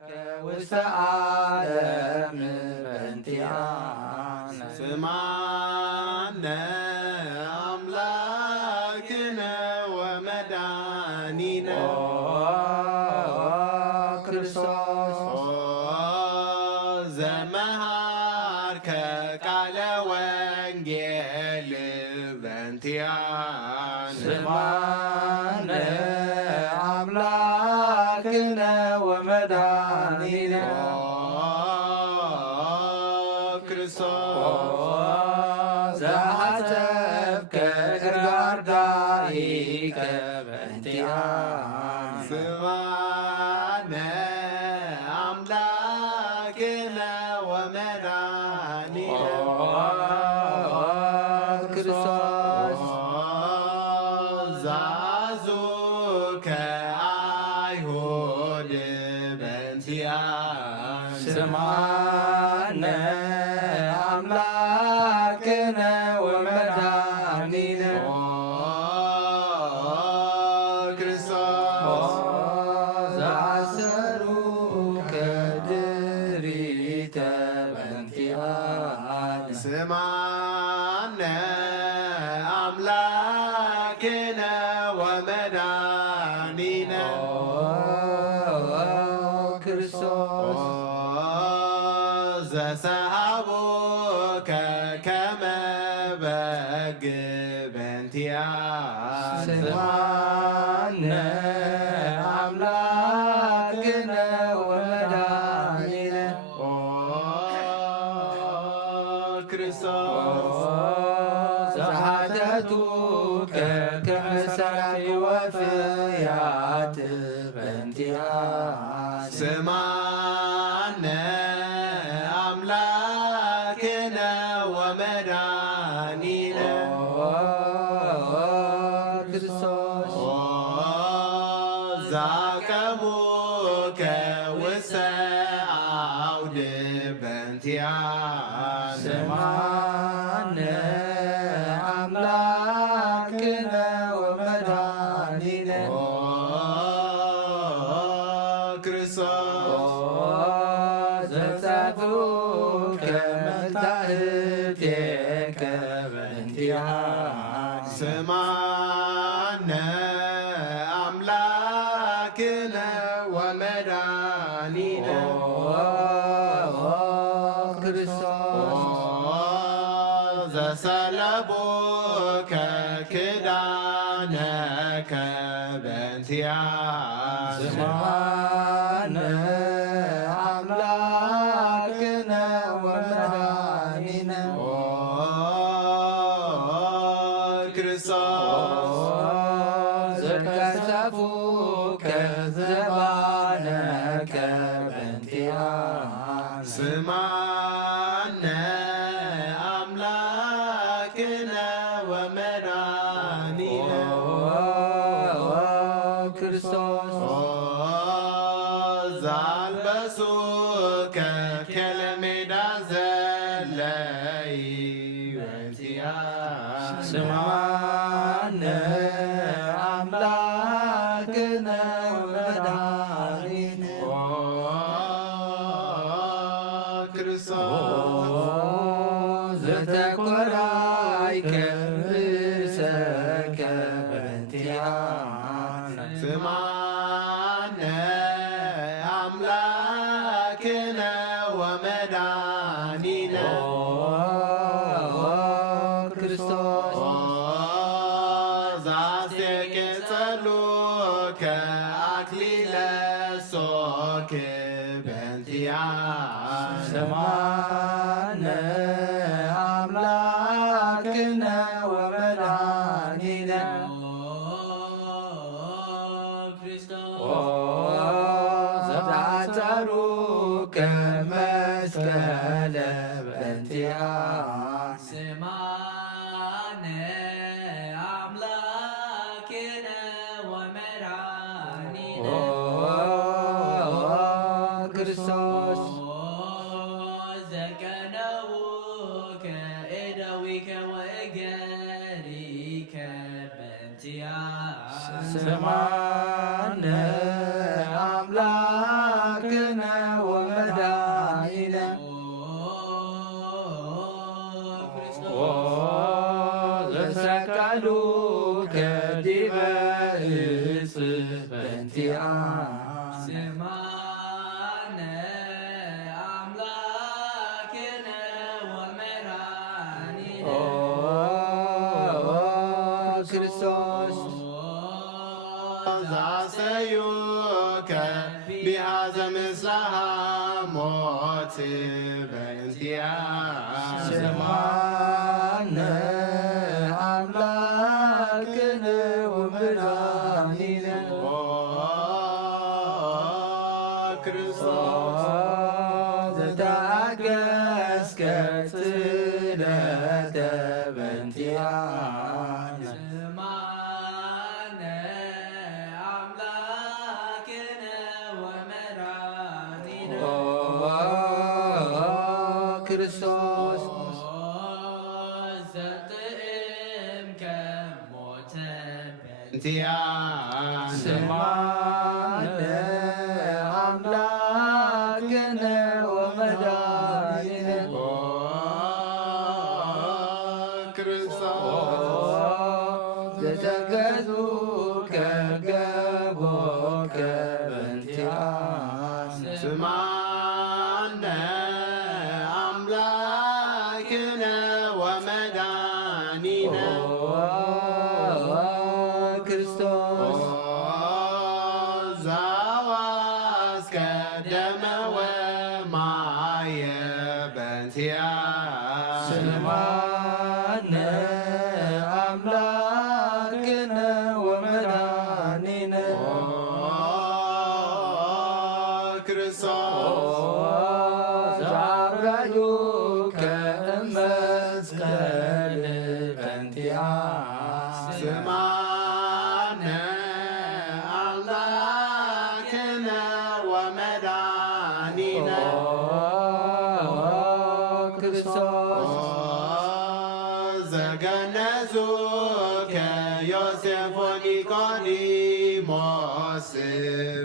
ውስተ ዓለም በእንቲአነ ስማነ አምላክነ ወመድኃኒነ ክርስቶስ ዘመሃርከ ቃለ ወንጌል በእንቲአነ ስማነ አምላክነ ወመድኃኒነ ክርስቶስ ዘሐሰብከ እርጋርዳኢከ በእንቲአነ ስማነ አምላክነ ወመድኃኒነ ክርስቶስ ዛዙከ አይሁድ በእንቲአነ ስማነ አምላክነ ወመድኃኒነ ክርስቶስ ዘአሰሩከ ድሪተ በእንቲአነ ስማነ አምላክነ ወመድኃኒነ ክርስቶስ ዘሰሃቦከ ከመ በግ በእንቲአነ ስማነ አምላክነ ወመድኃኒነ ክርስቶስ ዘሐተቱከ ከመ ሰማይ ወፍያት በእንቲአነ ስማነ አምላክነ ወመድኃኒነ ክርስቶስ ዛቀሙከ ውስተ አውድ በእንቲአነ ስማነ አምላክነ ወመድኃኒነ ክርስቶስ ዘጻፉከ መታህቴከ በእንቲአነ ስማነ አምላክነ ወመድኃኒነ ክርስቶስ ዘሰለቦከ ክዳነከ በእንቲአነ ስማነ አምላክነ ወመድኃኒነ ክርስቶስ ዘቀሰፉከ ዘባነከ በእንቲአነ ስማነ አምላክነ ወመድኃኒነ ክርስቶስ ዛልበሱከ ከለሜዳ ዘለይ በእንቲአነ ስማነ አምላክነ ወመድኃኒነ ክርስቶስ ዘተኰራይከ ርእሰከ በእንቲአነ ስማነ አምላክነ ወመድኃኒነ ክርስቶስ ዛስተቄጸሉከ አክሊለ ሶክ በእንቲአነ ስማነ አምላክነ ወመድኃኒነ ዘአጸሩከ መስቀለ በእንቲአነ ስማነ አምላክነ ወመድኃኒነ ክርስቶስ ዘቀነውከ እደዊከ ወእገሪከ በእንቲአነ ስማነ አምላክነ ዕፅ በእንቲአነ ስማነ አምላክነ ወመድኃኒነ ክርስቶስ ዛሰዩከ ቢሃዘ ምስላሃ ሞት በእንቲአነ ስማነ አምላክነ ወመድኃኒነ ክርስቶስ ዘታገሥከ ጽልመተ በእንቲአነ ስማነ አምላክነ ወመድኃኒነ ክርስቶስ ዘጥእምከ ሞተ እንቲአነ ስማነ አምላክነ ወመድኃኒነ ክርስቶስ ዘተገዙከ ገቦከ በእንቲአነ ስማነ አምላክነ ወመድኃኒነ ክርስቶስ ዘዋስከ ደመ ወማየ በእንቲአነ ስማነ አምላክነ ወመድኃኒነ ክርስቶስ ዘአብራዩከ እመስቀል በእንቲአነ ስማነ አምላክነ ወመድኃኒነ ክርስቶስ ዘገነዙከ ዮሴፍ ወኒቆዲሞስ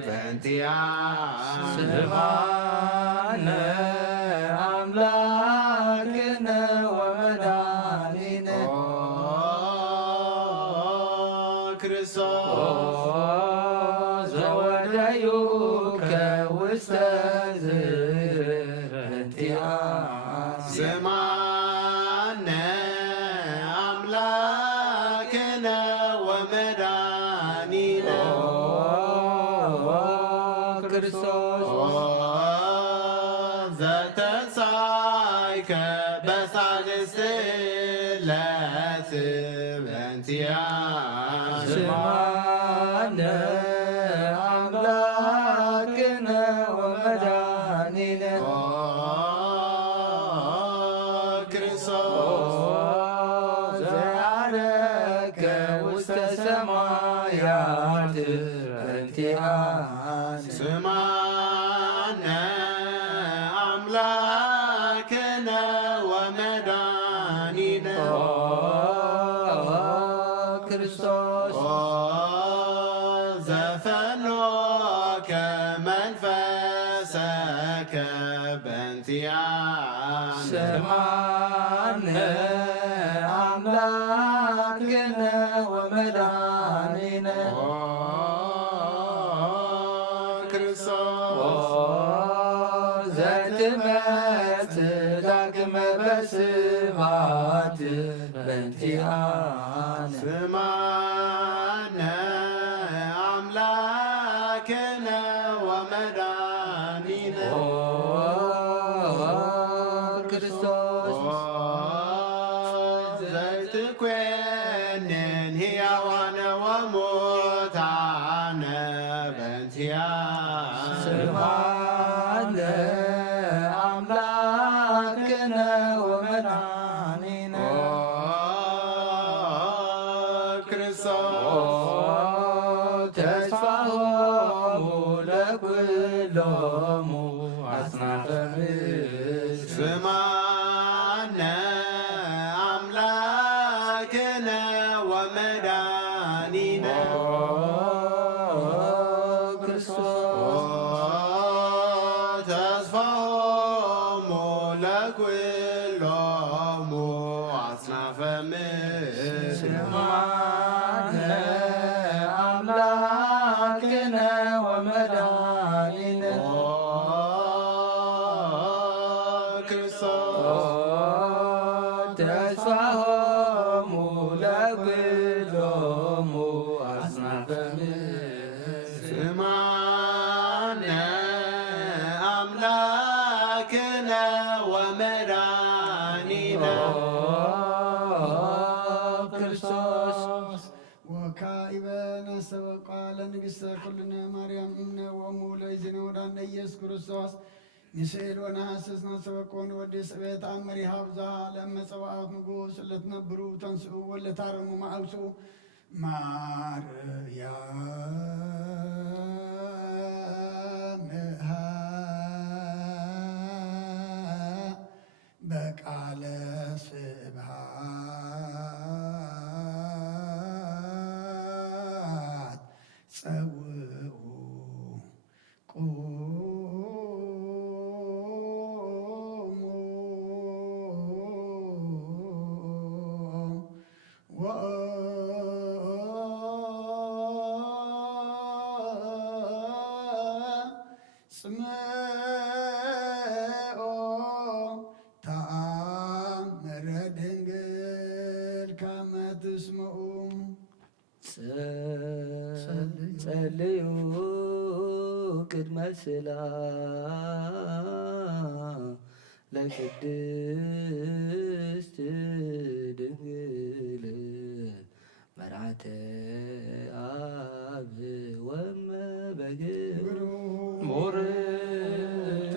በእንቲአነ ስማነ አምላክነ ወመድኃኒነ ክርስቶስ ዘወደዩከ ውስተ ዝርር በእንቲአነ ስማነ አምላክነ ወመድኃኒነ ክርስቶስ ዘተንሣእከ በሳልስት ዕለት በእንቲአነ ስማነ አምላክነ ወመድኃኒነ ክርስቶስ ዘያረከ ውስተ ሰማያት በእንቲአነ ስማነ አምላክነ ወመድኃኒነ ክርስቶስ ዘፈኖከ መንፈሰከ በእንቲአነ ስማነ አምላክነ ወመድኃኒነ ክርስቶስ ዘትመጽእ ዳግመ በስብሐት በእንቲአነ ስማነ አምላክነ ወመድኃኒነ ክርስቶስ ዘይትኮንን ሕያዋነ ወሙታነ በእንቲአነ ስብሐነ አምላክነ ወመድኃኒነ ክርስቶስ ተስፋሆሙ ለኵሎሙ አጽናፈ ምድር ስማነ አምላክነ ወመድኃኒነ ክርስቶስ ተስፋሆሙ ለኵሎሙ አጽናፈ ምድር ስብሐነ አጽናፈ ምድር ስማነ አምላክነ ወመድኃኒነ ክርስቶስ ወካዕበ ነሰበቃ ለንግሥተ ኩልነ ማርያም እምነ ወእሙ ለእግዚእነ ወዳነ ኢየሱስ ክርስቶስ ሚስኤል ወነሐስስ ነሰበቆን ወዲ ስቤት አመሪ ሀብዛ ለመጸዋዕት ንጉሥ ለትነብሩ ተንስኡ ወለታረሙ ማዕውፁ ማርያም በቃለ ስብሐት ጸውዑ ቁሙ ወጽምዖ ተአምረ ድንግል ከመ ትስምዑ ጸልዩ ቅድመ ስላም ለቅድስት ድንግል መርዓተ አብ ወእመ በግብር ሞርተ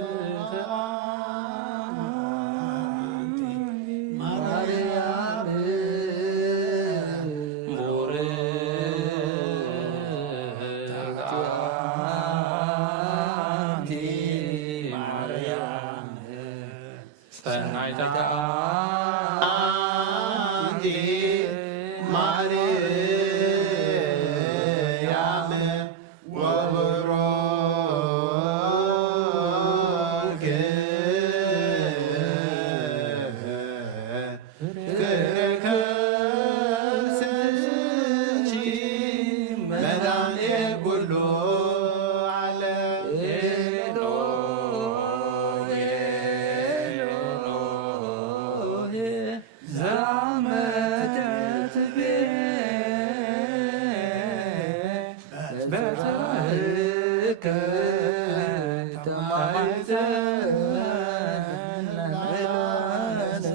አንቲ ማርያም ሞርተ አንቲ ማርያም ሰናይተ አንቲ ማርያም ወብሩክ ክርስኪ መድኃኔ ኩሉ ዓለም ኤሎሄ ኤሎሄ ዘአመትት በትርከ ተማይዘን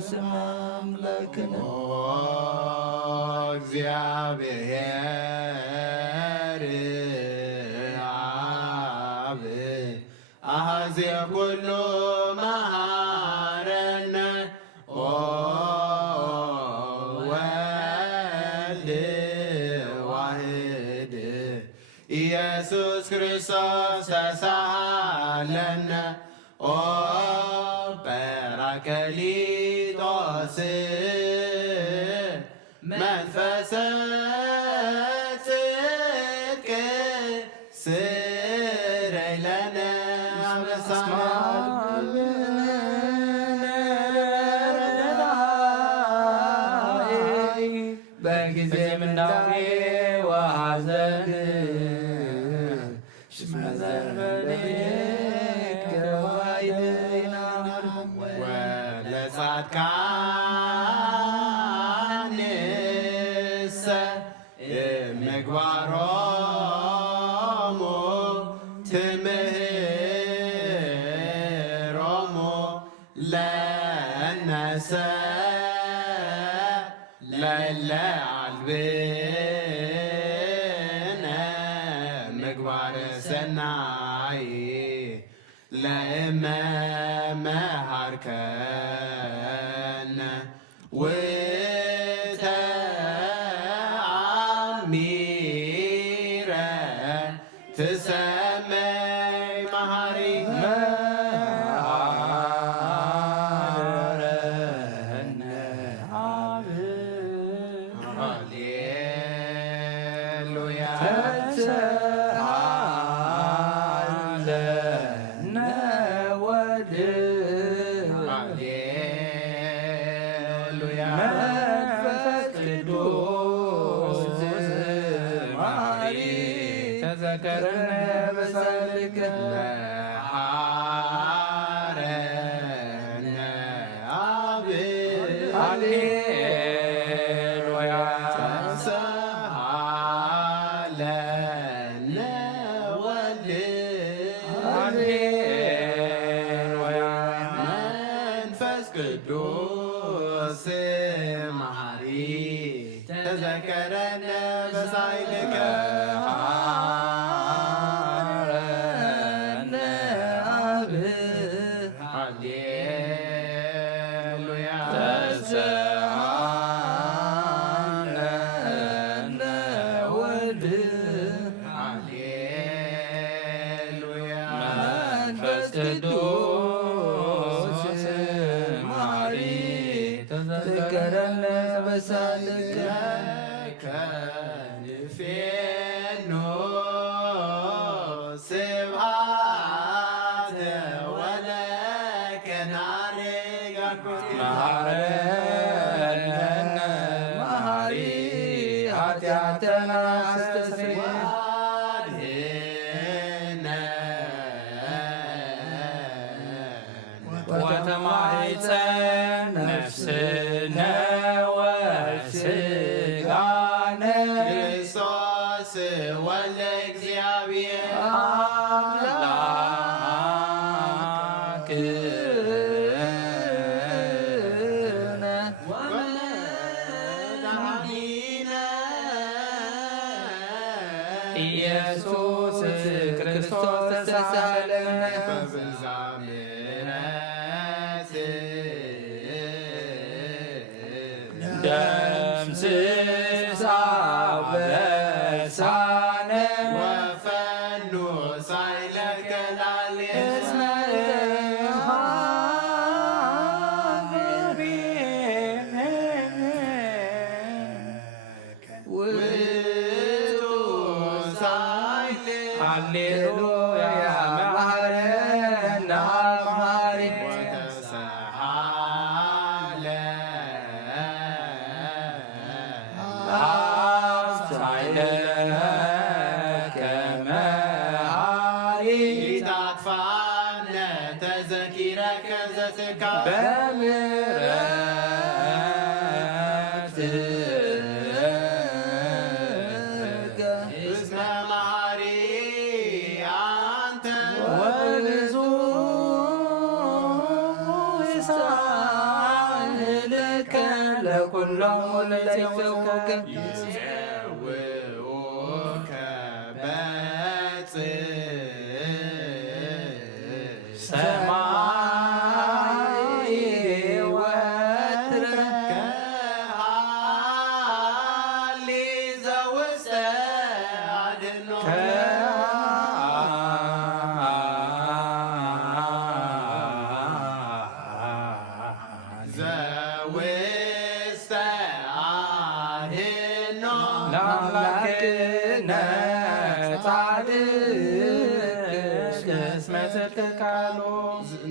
ስመ አምላክነ እግዚአብሔር አብ አሐዜ ኩሉ መሐረነ ወልድ ዋሕድ ኢየሱስ ክርስቶስ ተሳሃለነ ጰራቅሊጦስ መንፈሰ ጽድቅ ስረይ ለነ አበሳነ በጊዜ ምንዳቤ ወሐዘን እስመ ዘንበሌከ ዋይድና ወለጻድቃንሰ ምግባሮሙ ትምህሮሙ ለነሰ ለእለ አልብነ ምግባረ ሰናይ ለእመ መሃርከነ ወተአሚረ ትሰመይ መሃሪ መሐረነ አብ ሃሌሉያ ተሰሃለነ ወልድ ሃሌሉያ መንፈስ ቅዱስ ማሪ ተዘከረነ በሳልከ መሐረነ አብ ሃሌሉያ ተሰሃለ ወልድ ሃሌሉያ መንፈስ ቅዱስ መሐሪ ተዘከረነ በሳይልከ ሐረነ አብ ሃሌሉያ ተስዓነ ወልድ ሃሌሉያ መንፈስ ቅዱስ መሐሪ ተዘከረነ በሳልከ ከንፌኖ ስብሐት ወለከ ናርጋኩት መሐረነ መሐሪ ኃጢአተነ አስተስርይ ወተማኅፀን ነፍስነ ወሥጋነ ክርስቶስ ወልደ እግዚአብሔር አምላክነ ወመድኃኒነ ኢየሱስ ክርስቶስ ተሳለነ በብዛ ምሕረት ደምስሳ በሳነ ወፈኑ ሳይለከ እስመ ውእቱ ሳይል ሃሌሉያ መሐረነ መሐሪ ወተሰሃለ አብሳይለከ መሐሪ ይጣጥፋነ ተዘኪረከ ዘትካብ በምሕረትከ እስመ መሐሪ አንተ ወብዙ ይሳልከ ለኵሎሙ ለዘይፈውከ ይጼውዑከ በጽሕ ሰማይ ወትረ ከሃሊ ዘውስተ አድኅኖ ዘውስተ አድኅኖ ለአምላክነ ጻድቅ እስመ ጽድቅ ቃሉ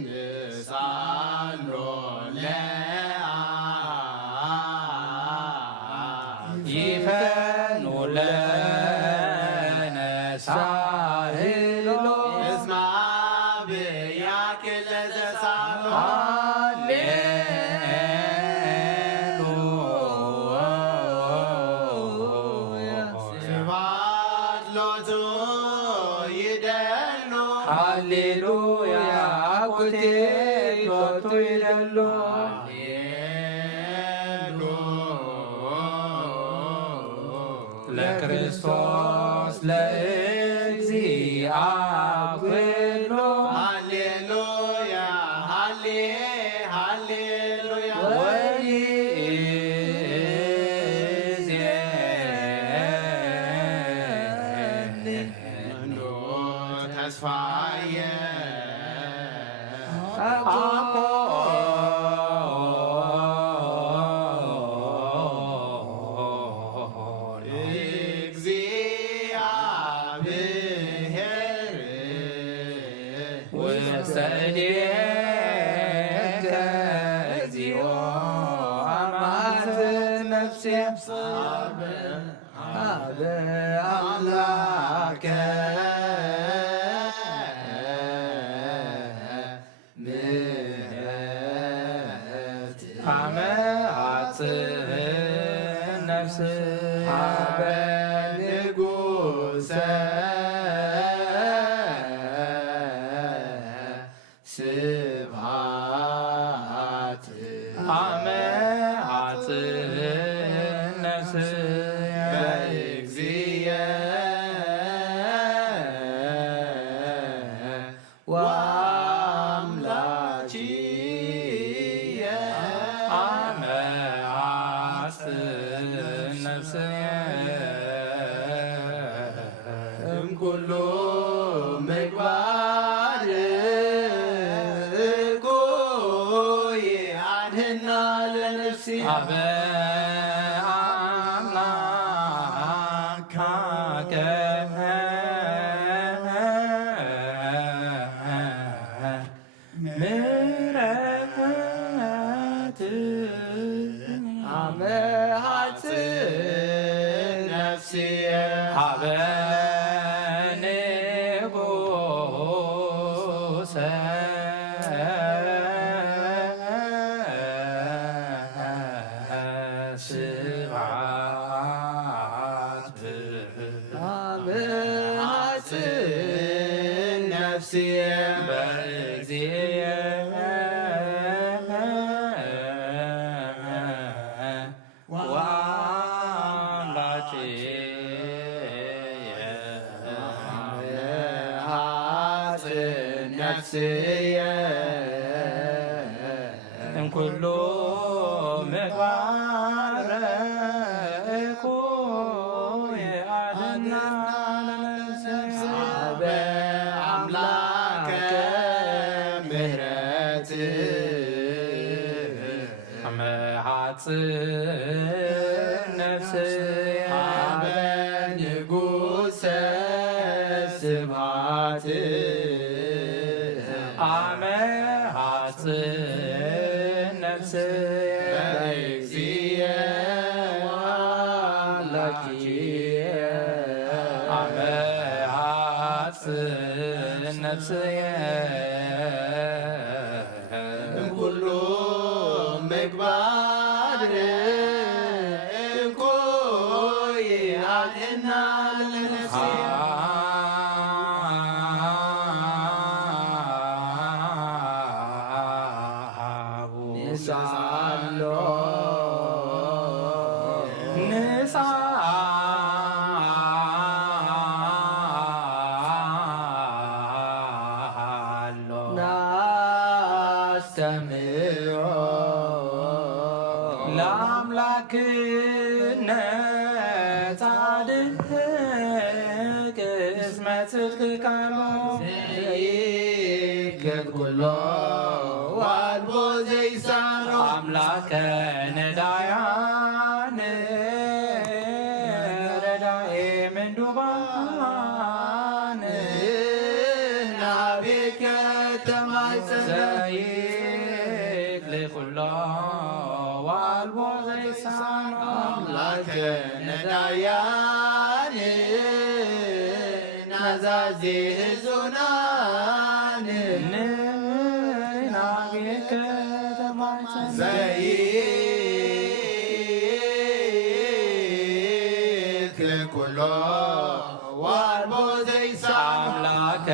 ንሳሎ ለአብ ይፈኑ ለነ ሳህሎ እስመ አብ ያክል ዘሳሎ ሃሌሉያ ስብሐት ሎቱ ይደሉ ሃሌሉያ አኩቴ ሎቱ ይደሉ ለክርስቶስ ለእግዚአብሔር ሃሌሉያ ሃሌሉያ ወይእዜኒ መኑ ተስፋየ አኮን እግዚአብሔር ውስተ እዴከ እግዚኦ አማት ነፍሴ አበ አምላከ አመ አጽህ ነፍስ አበ ንጉሠ ስብሐት አመ ሐጽእ ነፍስየ በእግዚእየ ወአምላኪየ አመ ሐጽእ ነፍስየ እምኩሉ ምግባር እኩይ አድኅና ለነፍሴ አበ አምላካከ ምሕረት አመ ሐጽእ ነፍስየ አበ ንጉሠ ስብሐት አመ ሐጽእ ነፍስየ በእግዚእየ ወአምላኪየ ሐጽእ ነፍስየ እምኩሉ ምግባር እኩይ አድኅና ለነፍስየ አበ አምላከ ምሕረት አመ ሐጽእ ነፍስየ አበ ንጉሠ ስብሐት አመ ሐጽእ ነፍስየ በእግዚእየ ወአምላኪየ አመ ሐጽእ ነፍስየ እምኩሉ ምግባር እኩይ አድኅና ለነፍሴ ንሳሎ ናስተምሮ ለአምላክነት ጻድቅ እስመ ጽድቅ ቃሎ ዘይክል ወአልቦ ዘይሳሮ አምላከ ነዳያን ረዳኤ ምንዱባን ናቤከ ተማጸነ ዘይክል ኩሎ ወአልቦ ዘይሳኖ አምላከ ነዳያን ናዛዜ ሕዙናን ንናቤከ ተማጸነ ዘይክል ኩሎ ወአልቦ ዘይሳኖ አምላከ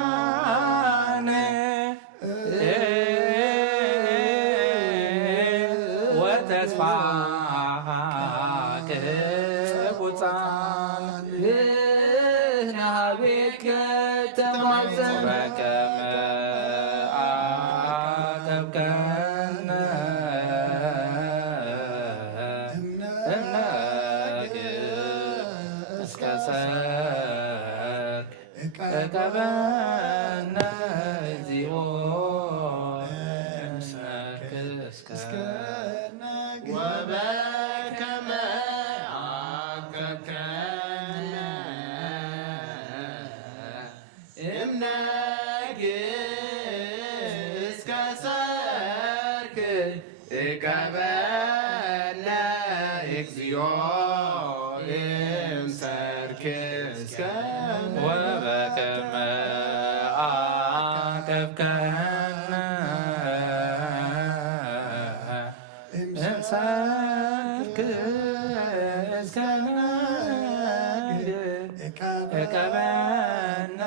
ነዳያን ወተስፋ ቅቡፃን ናቤከ ተማጸነ በከመ አቀብከነ እምነግ እስከ ሰርክ እቀበነ እግዚኦ እምሰርክ እስከ ወበከመ አቀብከነ እምነግ እስከ ሰርክ እቀበነ እግዚኦ እምሰርክ እስከ ወበከመ አቀብከነ ሰርክ እስከ ነግህ እቀበነ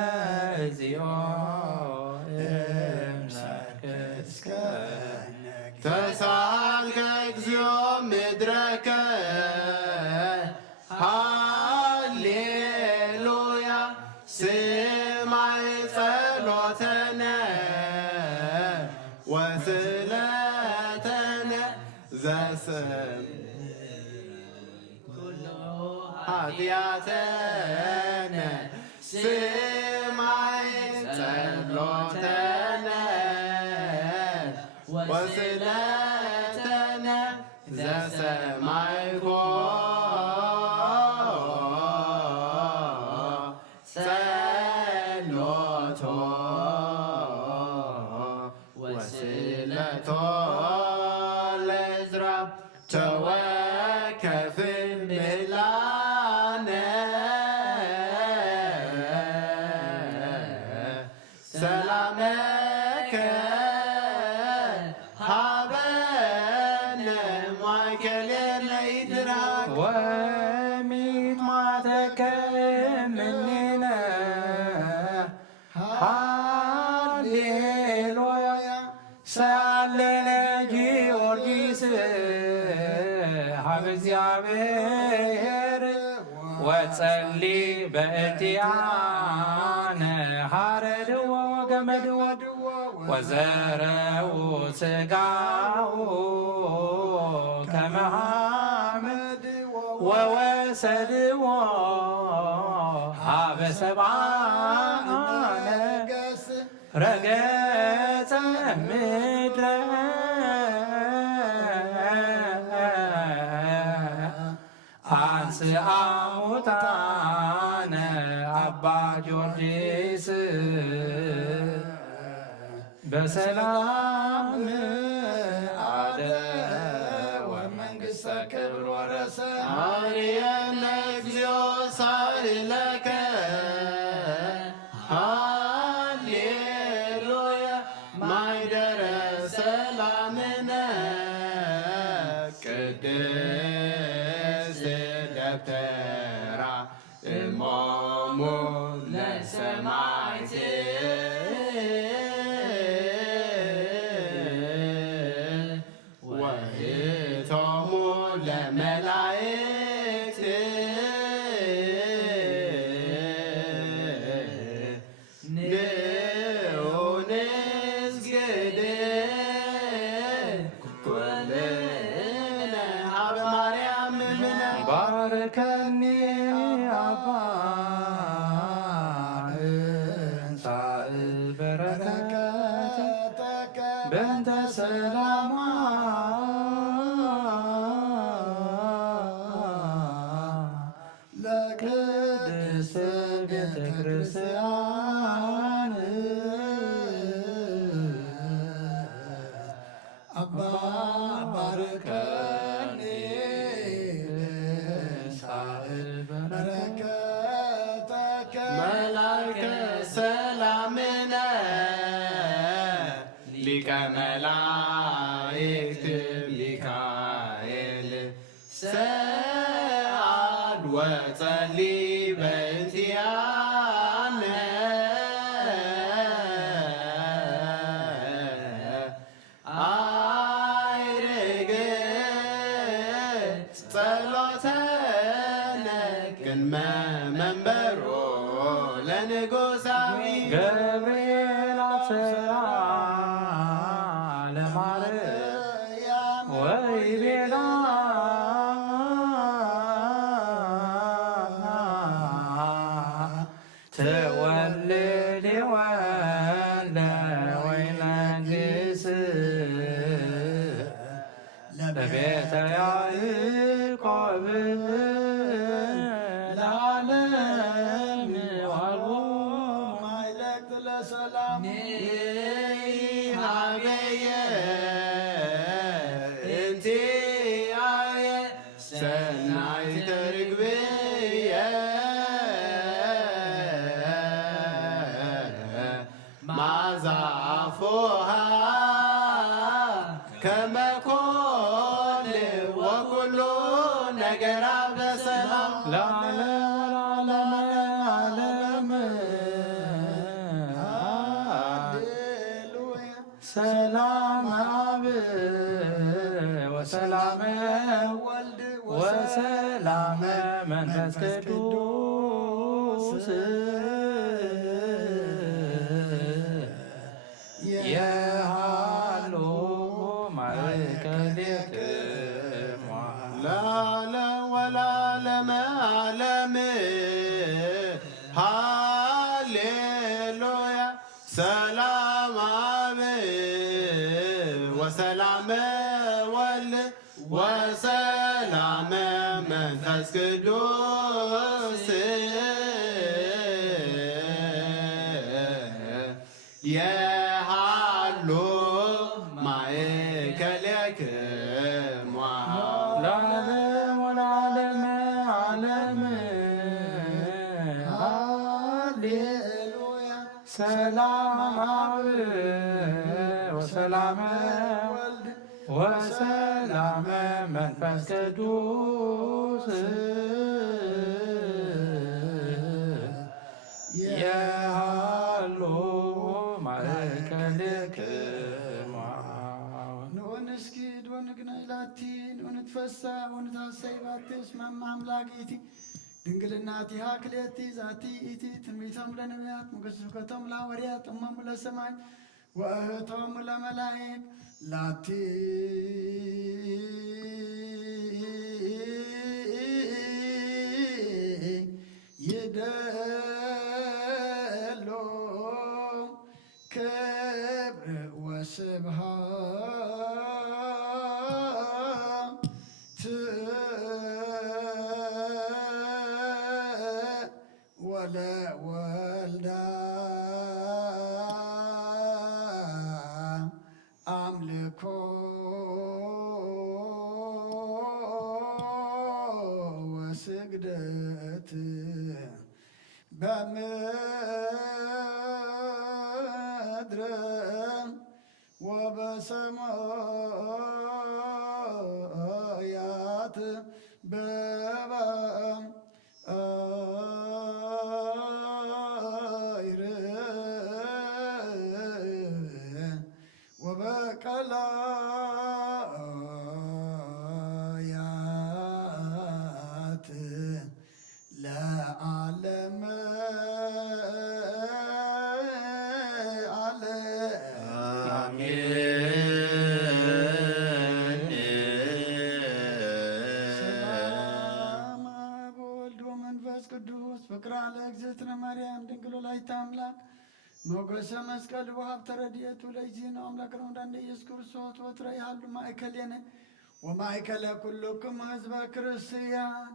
እግዚኦ እምሰርክ እስከ ተሳልከ እግዚኦ ምድረከ ሃሌሉያ ስማይ ጸሎተነ ወስለተነ ዘስም ኃጢአተነ ስማይ ጸሎተነ ወስለተነ ዘሰማይኮ ጸሎቶ ወስለቶ ለዕዝራ ተወከፍን ምላነ ሰላመከ ሀበነ ማእከሌነ ይድራክ ወሚጥማተከ እምኔነ ሃሌሉያ ሰአለነ ጊዮርጊስ ሀበ እግዚአብሔር ወጸሊ በእንቲአነ ሀረድዎ ወገመድዎ ወዘረው ሥጋው ከመ ሐመድ ወወሰድዎ ሀበ ሰብአ ነገሥት ረገጸ ምድረ አንስአ ሙታነ አባ ጊዮርጊስ በሰላም አደወ መንግሥተ ክብር ወረሰ ማርያነ እግዚኦ ሳህለከ ሃሌሉያ ማይደረ ሰላምነ ቅድስት ደብተራ እሞሙ ለሰማዕት ወህቶሙ ለመላእክት ንዑንስግድ ኩልነ ሀበ ማርያም እምነ ባርከኒ አባ እንሳእ በረከት በእንተ ሰላማ ለቅድስት ቤተ ክርስቲያን አባ ባርከኒ እንሳእ በረከተከ መላእከ ሰላምነ ሊቀ መላእክት ሚካኤል ሰአል ወጸሊ በእንቲአነ አይርግ ጸሎተነ ቅድመ መንበሮ ለንጉሣዊ ገብርኤል አብሰራ ለማርያም ወይቤላ ትወልድ ወልደ ወይነግሥ ለቤተ ያዕቆብ ለዓለም ዋልዎ ማይለቅት ለሰላም ሀበየ እንቲአየ ሰናይተ ርግብየ ማዛፎሃ ከመ ኮል ሁሉ ነገር በሰላም ለዓለም ዓለም ሃሌሉያ ሰላም አብ ወሰላም ወልድ ወሰላም መንፈስ ቅዱስ የሃሎ ማእከሌክሙ ለዓለም ወለዓለመ ዓለም ሃሌሉያ ሰላም አብ ወሰላም ወልድ ወሰላም መንፈስ ቅዱስ የሃሎ ማእከሌክሙ ለዓለም ወለዓለመ ዓለም ሃሌሉያ ሰላም አብ ወሰላም ወልድ ወሰላም መንፈስ ቅዱስ የሃሎ ማእከሌክሙ ንዑን እስኪ ዶንግና ኢላቲ ንዑን ትፈሳ ወንታሰይ ባቲ እስመ አምላኪቲ ድንግልናቲሃ ክልኤቲ ዛቲ ኢቲ ትንቢቶም ለነቢያት ሞገስ ስብከቶም ለሐዋርያት እሞሙ ለሰማይ ወእህቶሙ ለመላእክት ላቲ ይደሎ ክብር ወስብሐት ወለወልዳ አምልኮ ወስግደት በምድር ወበሰማያት በባሕር ወበቀላያት ለዓለም ሰላም አብ ወወልድ ወመንፈስ ቅዱስ ፍቅር ለእግዝእትነ ማርያም ድንግል ወላዲተ አምላክ ሞገሰ መስቀል ወሀብተ ረድኤቱ ለእግዚእነ አምላክነ ወመድኃኒነ ኢየሱስ ክርስቶስ ወትረ ያህሉ ማእከሌነ ወማእከለ ኩልክሙ ሕዝበ ክርስቲያን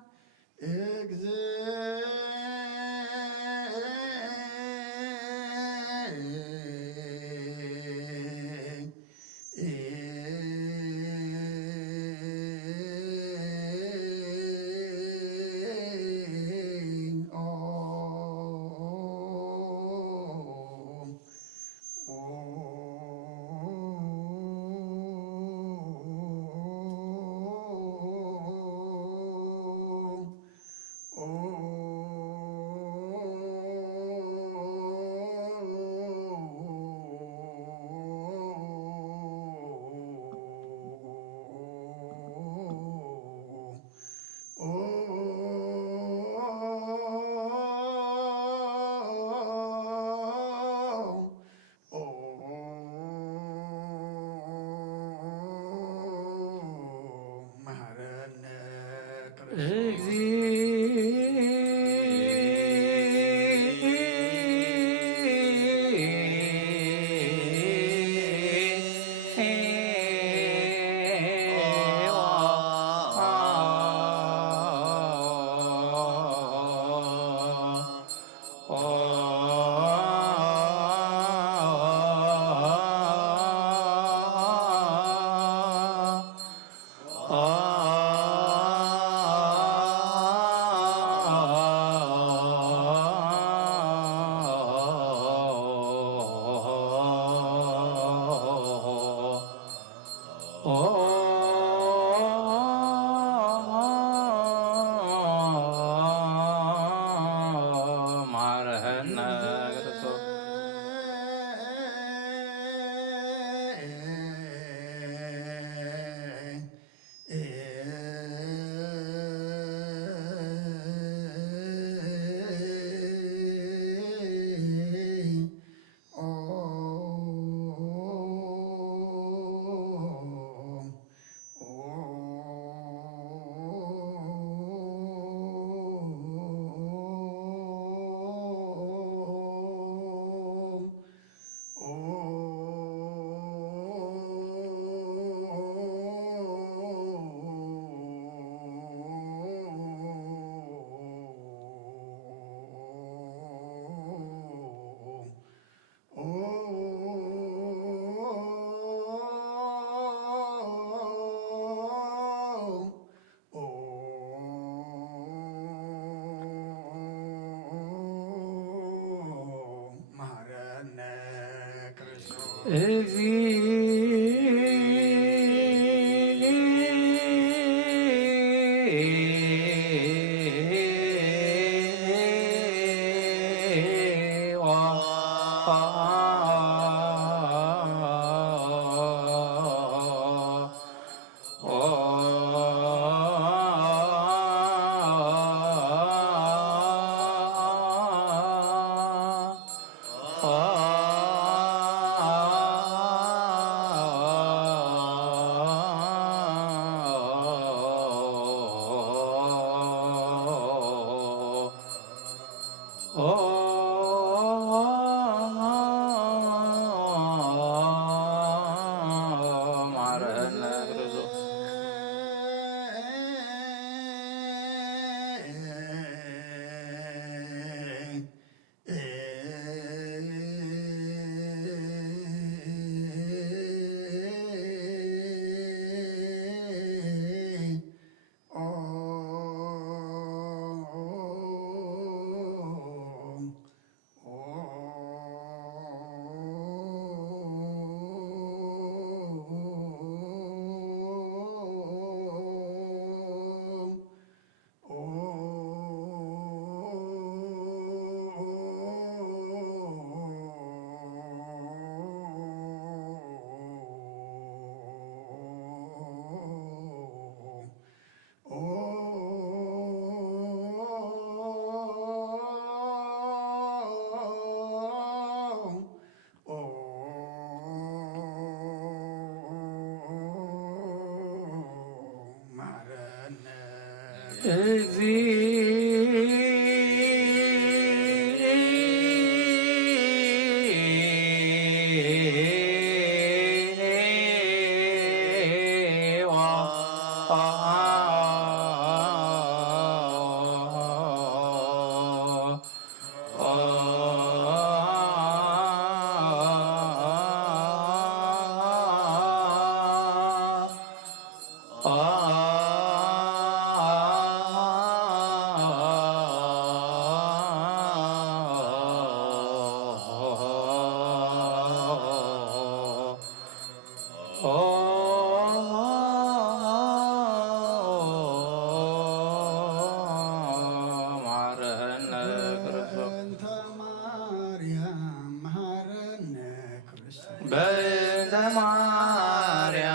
በእንተ ማርያም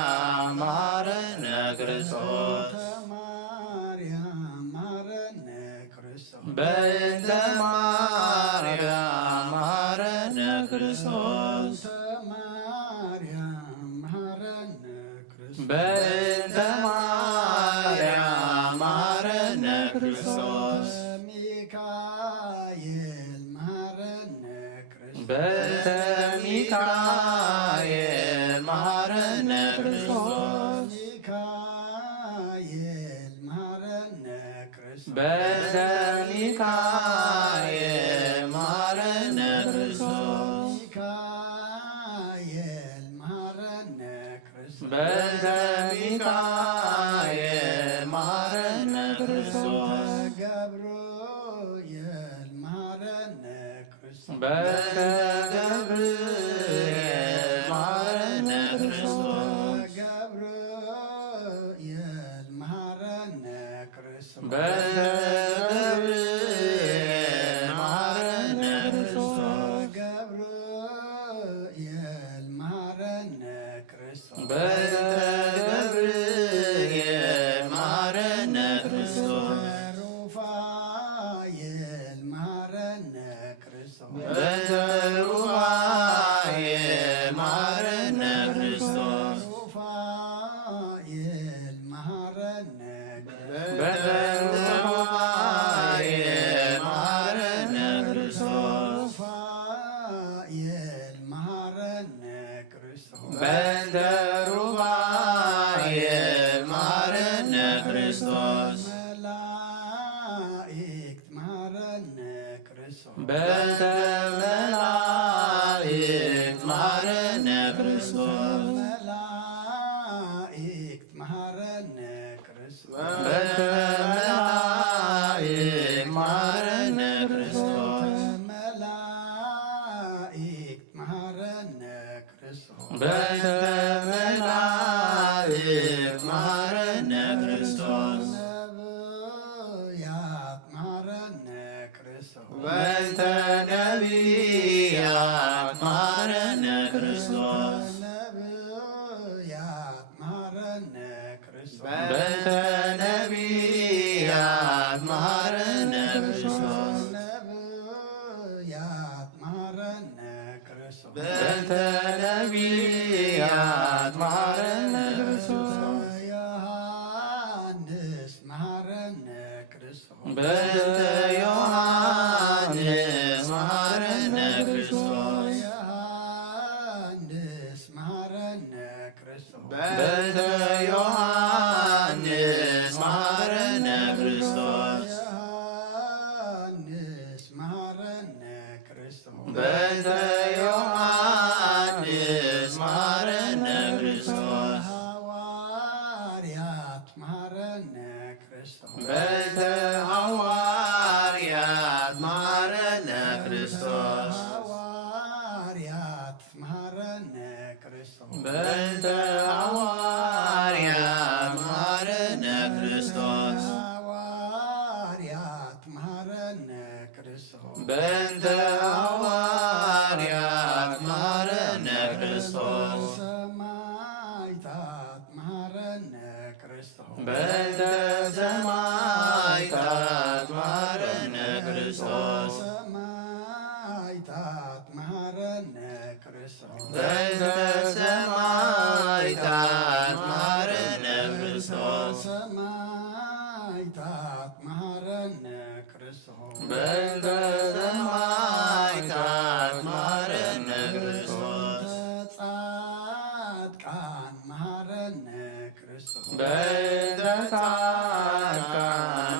መሐረነ ክርስቶስ በእንተ ማርያም መሐረነ ክርስቶስ በእንተ ማርያም መሐረነ ክርስቶስ በእንተ ሚካኤል መሐረነ ክርስቶስ በእንተ ሚካኤል መሐረነ ክርስቶስ በእንተ ሚካኤል መሐረነ ክርስቶስ በእንተ ገብርኤል መሐረነ ክርስቶስ በእንተ ገብርኤል መሐረነ ክርስቶስ በእንተ ገብርኤል መሐረነ ክርስቶስ በእንተ ሩፋኤል መሐረነ ክርስቶስ በእንተ ሩፋኤል መሐረነ ክርስቶስ በእንተ ሩፋኤል መሐረነ ክርስቶስ በእንተ መላእክት መሐረነ ክርስቶስ በእንተ መላእክት መሐረነ ክርስቶስ ማረነ ክርስቶስ ነቢያት መሐረነ ክርስቶስ በእንተ ነቢያት ማረነ ክርስቶስ ነቢያት መሐረነ ክርስቶስ በእንተ ነቢያት ማረነ ክርስቶስ ነቢያት መሐረነ ክርስቶስ በእንተ ነቢያት ማረነ ክርስቶስ ዮሐንስ መሐረነ ክርስቶስ በእንተ ዮሐንስ ማረነ ክርስቶስ ዮሐንስ መሐረነ ክርስቶስ በእንተ ዮሐንስ ማረነ ክርስቶስ ዮሐንስ መሐረነ ክርስቶስ በእንተ ዮሐንስ ማረነ ክርስቶስ ሐዋርያት መሐረነ ክርስቶስ በእንተ ሐዋርያት ማረነ ክርስቶስ ሐዋርያት መሐረነ ክርስቶስ በእንተ ሐዋርያት ማረነ ክርስቶስ ሐዋርያት መሐረነ ክርስቶስ በእንተ ሐዋርያት ማረነ ክርስቶስ ሰማዕታት መሐረነ ክርስቶስ በእንተ ሰማዕታት ማረነ ክርስቶስ ሰማዕታት መሐረነ ክርስቶስ በእንተ ሰማዕታት ማረነ ክርስቶስ ሰማዕታት መሐረነ ክርስቶስ በእንተ ሰማዕታት ማረነ ክርስቶስ ጻድቃን መሐረነ ክርስቶስ በእንተ ጻድቃን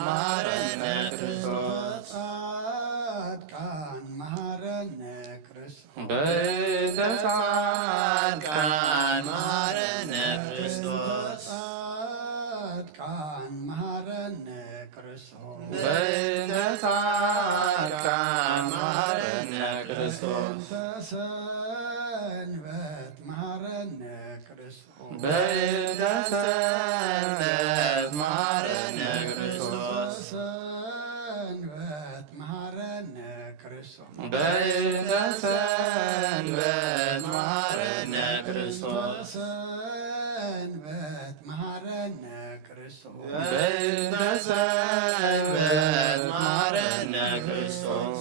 ማረነ ክርስቶስ ጻድቃን መሐረነ ክርስቶስ በእንተ ጻድቃን ማረነ ክርስቶስ ጻድቃን መሐረነ ክርስቶስ በእንተ ጻድቃን ማረነ ክርስቶስ ሰንበት መሐረነ ክርስቶስ በእንተ ሰንበት ማረነ ክርስቶስ ሰንበት መሐረነ ክርስቶስ በእንተ ሰንበት ማረነ ክርስቶስ ሰንበት መሐረነ ክርስቶስ በእንተ ሰንበት ማረነ ክርስቶስ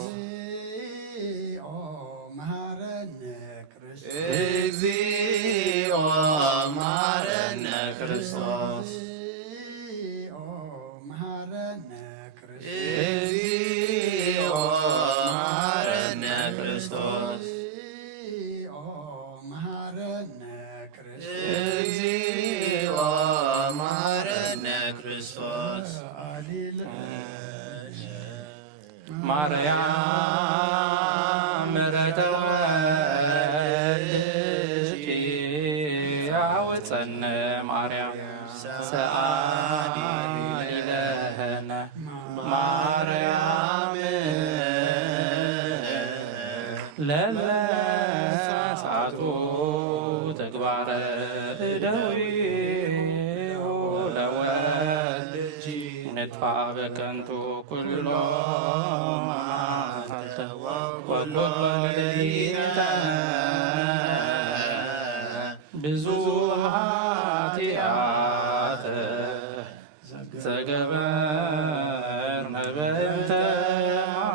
እግዚኦ መሐረነ ክርስቶስ እግዚኦ መሐረነ ክርስቶስ እግዚኦ መሐረነ ክርስቶስ እግዚኦ መሐረነ ክርስቶስ እግዚኦ መሐረነ ክርስቶስ እግዚኦ መሐረነ ክርስቶስ ማርያም ምሕረተ ወልድኪ ያወፀነ ማርያም ሰአሊ ለነ ማርያም ለለሳቱ ተግባረ እደዊሁ ለወልድኪ ንጥፋ በከንቱ ኩሎ መዓልተ ወኩሎ ሌሊተ ብዙ ኃጢአተ ዘገበርነ በእንተ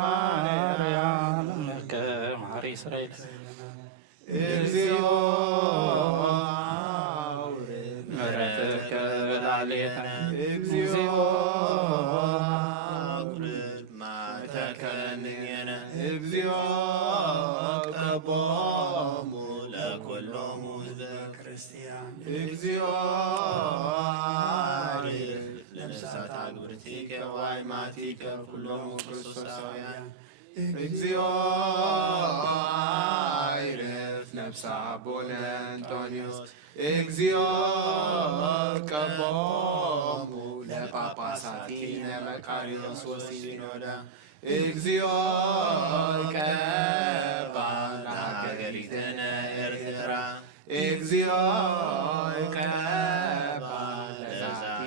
ማርያም እምከ መሐሪ እስራኤል እግዚኦ ምሕረትከ ላዕሌነ እግዚኦ እግዚኦ ቀቦሙ ለኵሎሙ ሕዝበ ክርስቲያን እግዚኦ ነፍሳት አግብርቲከ ወአእማቲከ ኩሎሙ ክርስቶሳውያን እግዚኦ አይረፍ ነፍሳ አቡነ አንጦንዮስ እግዚኦ ቀቦሙ ለጳጳሳቲነ መቃርዮስ ወሲኖዳ እግዚኦ ቀባ ለሀገሪትነ ኤርትራ እግዚኦ ቀባ ለዛቲ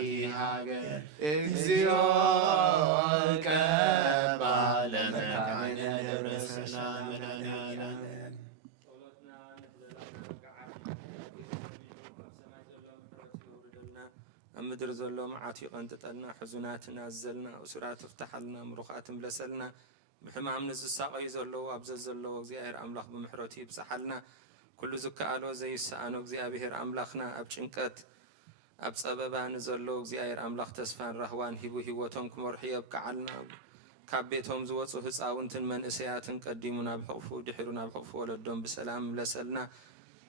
أمدر زلو معاتي قنتتلنا حزناتنا زلنا أسرات افتحلنا مروخات ملسلنا بحمام نز الساقي زلو أبزل زلو زيائر أملاخ بمحروتي بسحلنا كل زكالو زي السانو زيابهر أملاخنا أبشنكت أبسببا نزلو زيائر أملاخ تسفان رهوان هبو هيوتهم كمرحية بكعلنا كابيتهم زوصو هصاونتن من اسياتن قديمنا بحقفو دحرونا بحقفو ولدهم بسلام لسلنا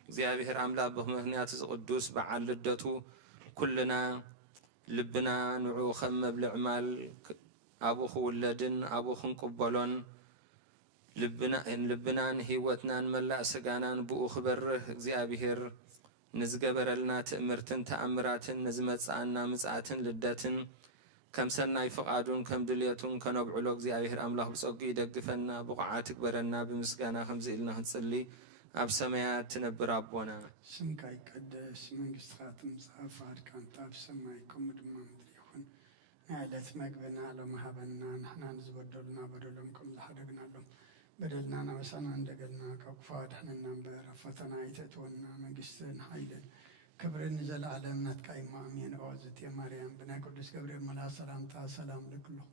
زيابهر أملاخ بمهنيات القدوس بعل لدتو كلنا لبنا نعو خمب الأعمال أبوخ ولدن أبوخ قبلون لبنا هيوتنا نملأ سجانا بؤ خبره زيابهر نزجبر لنا تأمرتن تأمراتن نزمت عنا مسعتن لدتن كم سنة يفقعدون كم دليتون كانوا بعلوك زيابهر أملاح بسوقي دقفنا بقعاتك برنا بمسجانا خمزي لنا هنصلي أب سمايات تنبر ربنا سمك يقدس منقص خاتم صافار كانت أب سمايكم دمام دريخون نعلت مقبنا على مهابنا نحنا نزبدلنا بدلنكم لحدقنا لهم بدلنا نوسنا ندقلنا كوكفاد حنا ننبر فتنا يتتونا منقصتن حيدا كبر نزل على منتكاي مامين أوزت يا مريم بنا قدس قبريل ملا سلام تا سلام لكله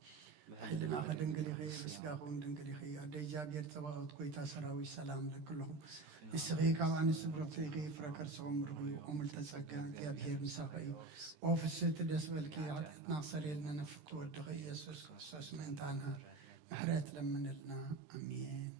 حيلنا خدنقلي خي بسقاخون دنقلي خي أدي جابير تبغت كويتا سراوي سلام لكلهم السغي كمان السبرق تيغي فركر سوم رغوي أمل تسقى يا بهير مساقي وفي الست الاسبل كي عطتنا صريلنا نفك ودغي يسوس قصص من تعنها محرات لمن لنا أمين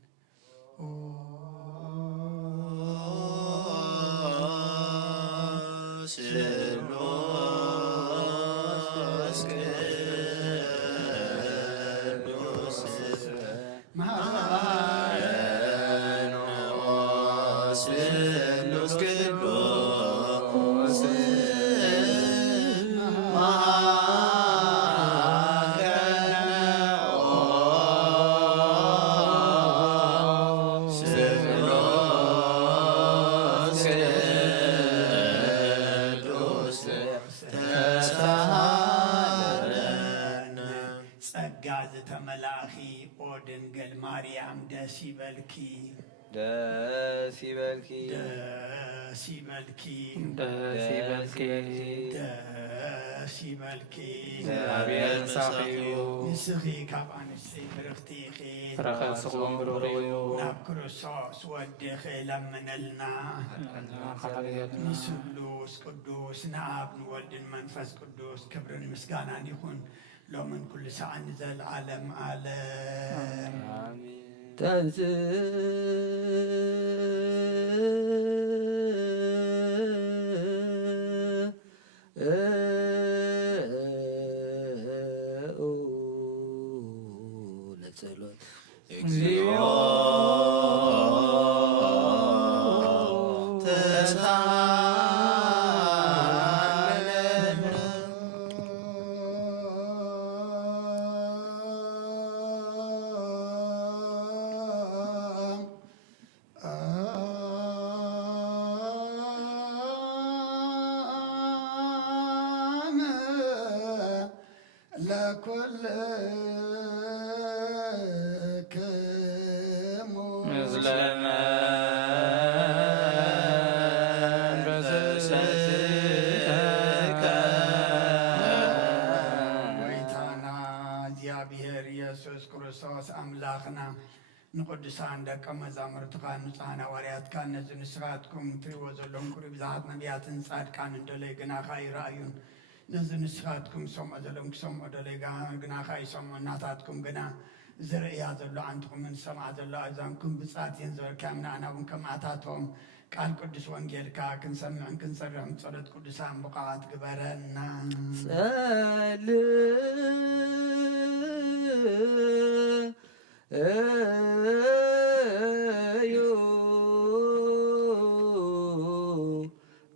مريم داسي بالكي داسي بالكي داسي بالكي داسي بالكي داسي بالكي زابير صاحيو نسخي كابان السيبرختيخي رخصهم بروغيو نبكر الصوص ودخي لمن لنا نسلوس قدوس نعب نولد المنفس قدوس كبر المسكان عن يكون لو من كل ساعة نزل عالم عالم آمين نقدسان دك مزامرت كان نصحنا وريات كان نزل سراتكم تروزلهم كرب ذات نبيات نصاد كان ندلي جنا خير رأيون نزل سراتكم سوم أزلهم سوم أدلي جنا خير سوم ناتاتكم جنا زرعي هذا عندكم من سمع هذا أذانكم بسات ينزل كامنا أنا ونكم عتاتهم كان قدس وانجيل كن سمع كن سرهم صلت قدسان بقعات جبرنا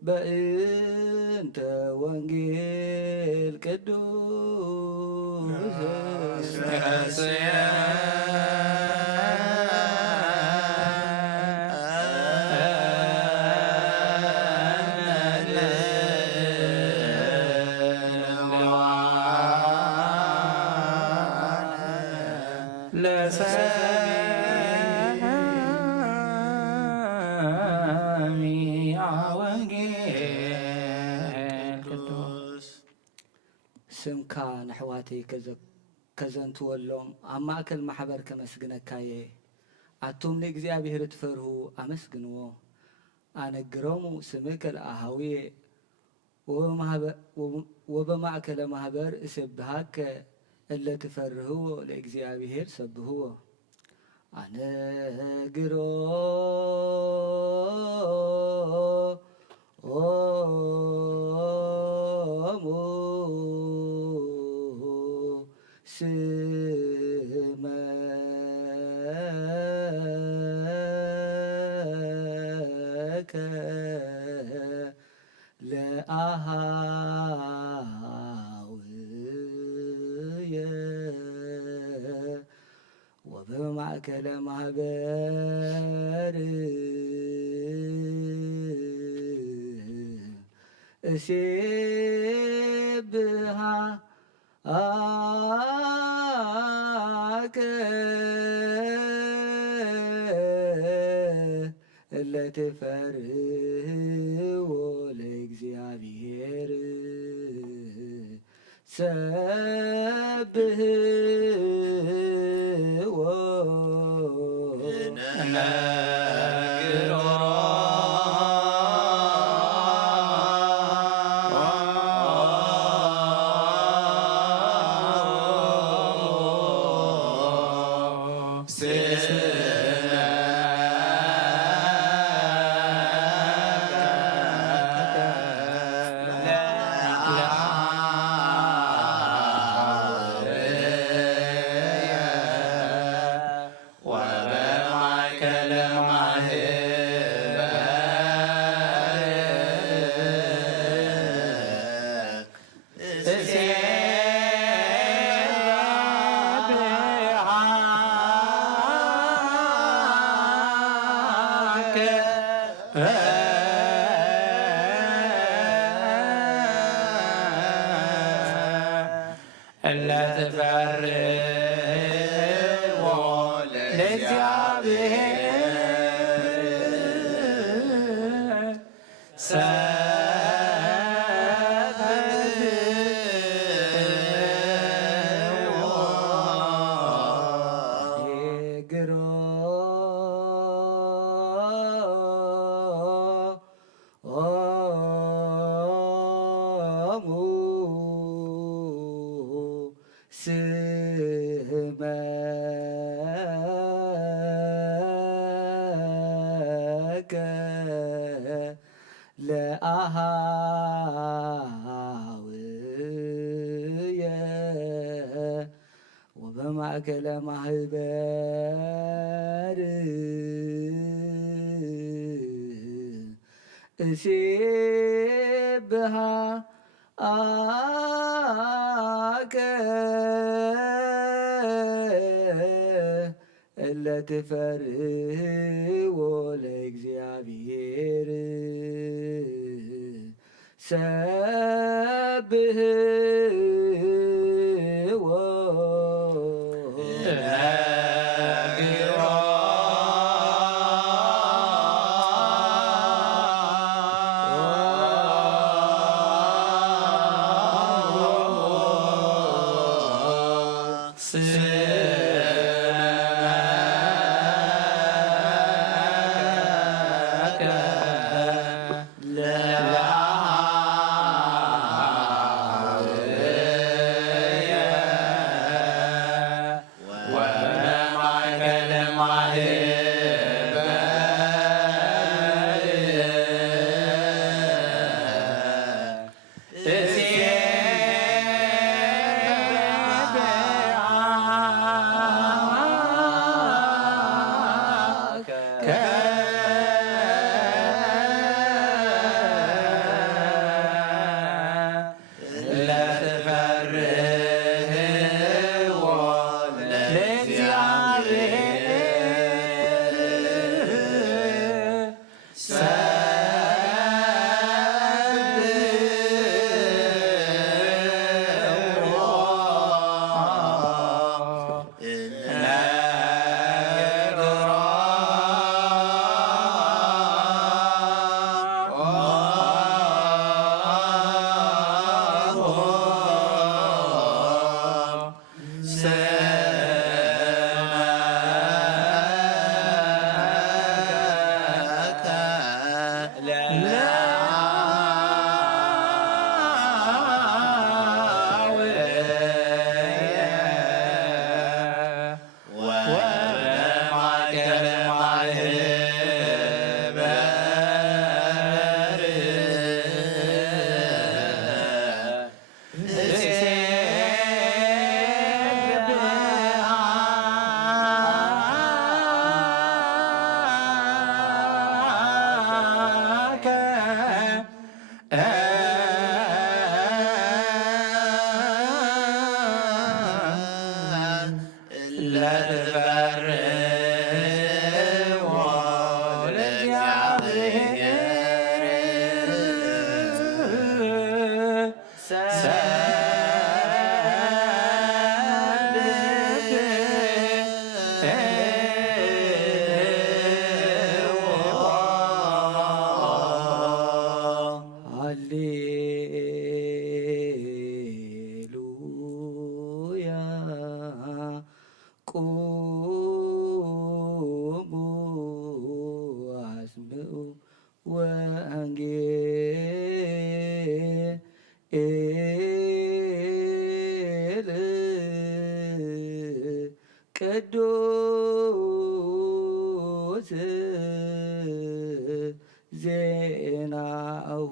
بأنت وانجيل كدوس ስምካ ንሕዋተይ ከዘንትወሎም ኣብ ማእከል ማሕበር ከመስግነካየ ኣቶም ንእግዚኣብሔር ትፈርሁ ኣመስግንዎ ኣነግሮሙ ስምከ ለኣሃውየ ወበማእከለ ማህበር እሰብሃከ እለ ትፈርህዎ ለእግዚኣብሔር ሰብህዎ ኣነግሮ ስመከ ለአሃውየ ወበማእከለ ማህበር እሴብሃ አከ እለትፈርህዎ ለእግዚአብሔር ሰብህዎ ነግሮ ስመከ ለአሃውየ ወበማእከለ ማህበር እሴብሃ አከ እለትፈርህዎ ለእግዚአብሔር ሰብህዎ ነግሮ ለአሃውየ ለትፈርዎ ለእግዚአብሔር ሃሌሉያ ቁሙ አስምዑ ወንጌል ቅዱስ ዜናሁ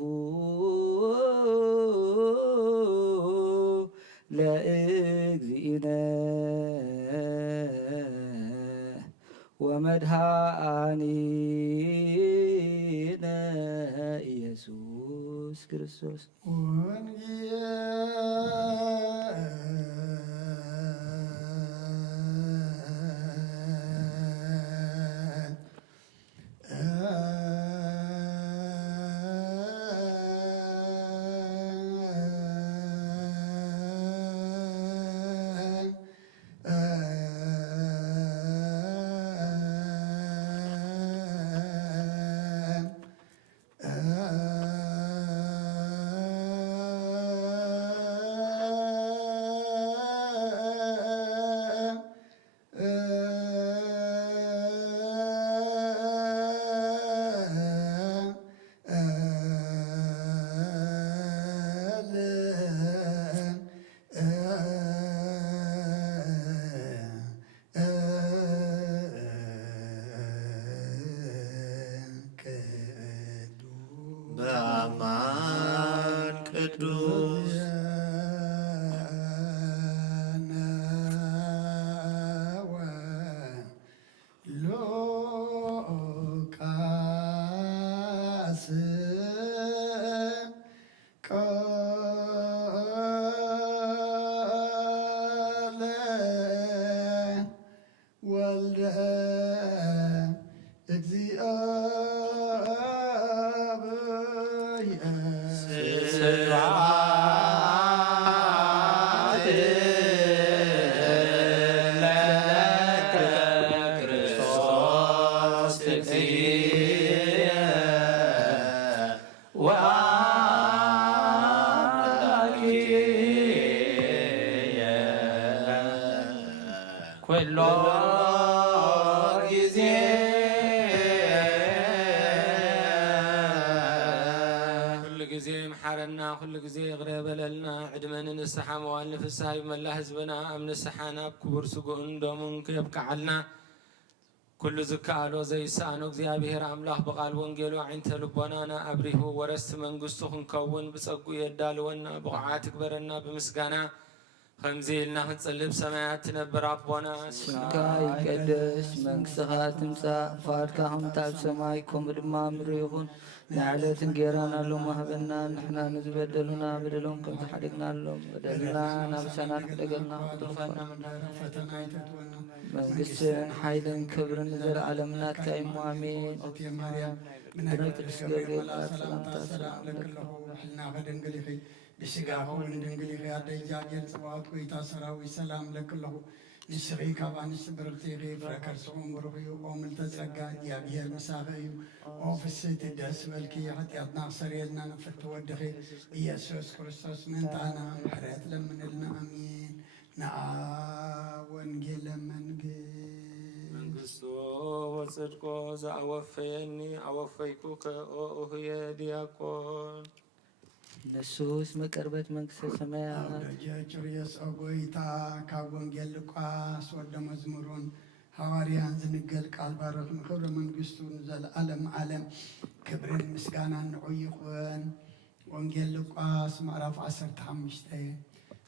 ለእግዚእነ ወመድኃኒነ ኢየሱስ ክርስቶስ በአማን ቅዱስ ሉቃስ ቃለ ወልደ ስብሐት ለከ ክርስቶስ እግዚእ ወአምላክየ ኩሎ ጊዜ ኩሉ ጊዜ ምሓረና ኩሉ ጊዜ ይቕረ በለልና ዕድመን ንስሓ መዋል ንፍስሓ ይመላ ህዝብና ኣብ ንስሓ ናብ ክቡር ስጉኡን ደሙን ከየብቅዓልና ኩሉ ዝከኣሎ ዘይሰኣኖ እግዚአብሔር ኣምላኽ ብቓል ወንጌሉ ዓይንተ ልቦናና ኣብሪሁ ወረስቲ መንግስቱ ክንከውን ብፀጉ የዳልወና ብቑዓት ትግበረና ብምስጋና ከምዚ ኢልና ክንፅልብ ሰማያት ትነብር ኣቦና ስምካ ይቀደስ መንግሥትኻ ትምጻእ ፍቃድካ ከምቲ ኣብ ሰማይ ከምኡ ድማ ምድሪ ይኹን ንዕለት እንጀራና ሎሚ ሃበና ንሕና ንዝበደሉና በደሎም ከም ዝሓደግናሎም በደልና ናብሳና ንክደገልና ፈተና ይፈትወና መንግስትን ሓይልን ክብርን ዘለዓለም ናትካ እሞ አሜን። ማርያም من ቅዱስ ገብርኤል ሰላምታ ሰላም ለክለሁ ሕልና ከደንግል ይኺ ብስጋኹ ንድንግል ይኺ ኣደ እግዚኣብሔር ፅዋት ጎይታ ሰራዊት ሰላም ለክለሁ ንስኺ ካብ ኣንስቲ ብርክቲ ኢኺ ፍረ ከርስኹም ብሩኽ እዩ ኦ ምልተ ጸጋ እግዚኣብሔር ምሳኺ እዩ ኦ ፍስሕቲ ደስ በልኪ ኃጢአትና ክሰርየልና ንፍቲ ወድኺ ኢየሱስ ክርስቶስ ምንታና ምሕረት ለምንልና ኣሚን ንኣ ወንጌል መንግስቱ ወጽድቆ ዘአወፈየኒ አወፈይኩከ ኦ እህየ ዲያቆን ንሱስ መቀርበት መንግሥተ ሰማያት ደጀጭርየስ ጎይታ ካብ ወንጌል ሉቃስ ወደ መዝሙሩን ሐዋርያን ዝንገል ቃል ባረኽ ንክብረ መንግስቱን ዘለዓለም ዓለም ክብርን ምስጋናን ንዑ ይኹን። ወንጌል ሉቃስ ምዕራፍ 15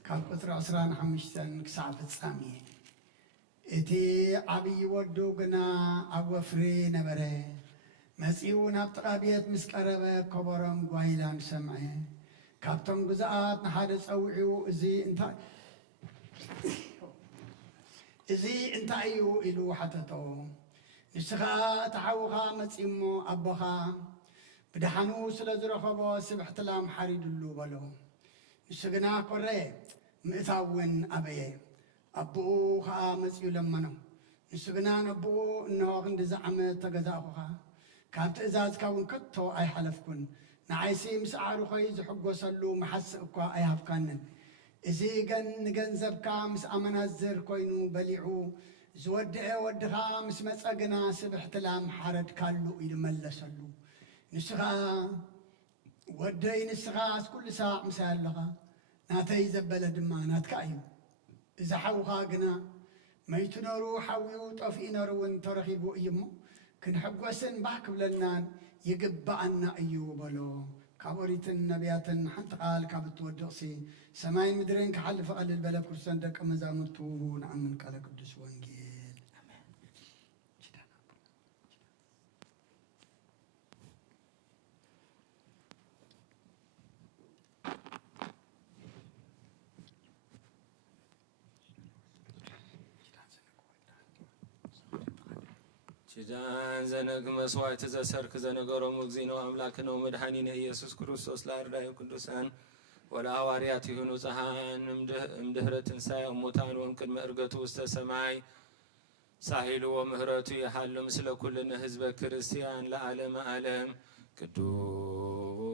ካብ ቁጥሪ 15 ክሳብ ፍጻሜ እቲ ዓብይ ወዱ ግና ኣብ ወፍሪ ነበረ መጺኡ ናብ ጥቃ ቤት ምስ ቀረበ ከበሮም ጓይላን ሰምዐ ካብቶም ግዛኣት ንሓደ ፀውዒኡ እዚ እንታይ إزي أنت أيو إلو حتتو نسخا تحوخا متسيمو أبوخا بدحانو سلازرخبو سبحت لام حريد اللو بلو نسخنا قرأي مئتاون أبيه أبوخا متسيو لمنو نسخنا نبو إنه غند زعمة تغزاخوخا كانت إزاز كاون كتو أي حلفكن نعيسي مسعارو خيز حقو سلو محسقكوا أي هفكانن إزي نجنزبكا مس أمنازر كوينو بليعو زودع ودخا مس مسأجنا سبحت لام حرد كالو إلى ملسلو نسخا ودي نسخا كل ساعة مسالها ناتي زبلة دما ناتكايو إذا حوخا جنا ما يتنارو حويو طفئنا روين ترخيبو إيمو كن حقوسن باك بلنان يقبعنا أيو بلو كابوريت النبياتن حتى قال كابت ودقسي سماين مدرين كحلف قال البلا كرسان دك مزامرتو نعم من قال قدس وانجيل جان زنق مسواي تزسرك زنقرو مغزينو أملاكنو مدحانين يسوس كروسوس لاردايو كدوسان ولا هواريات يهونو صحان مدهرة تنساي وموتان ومكن مأرقتو استسماي ساحلو ومهرتو يحل مثل كلنا حزب كريستيان لعالم عالم قدوس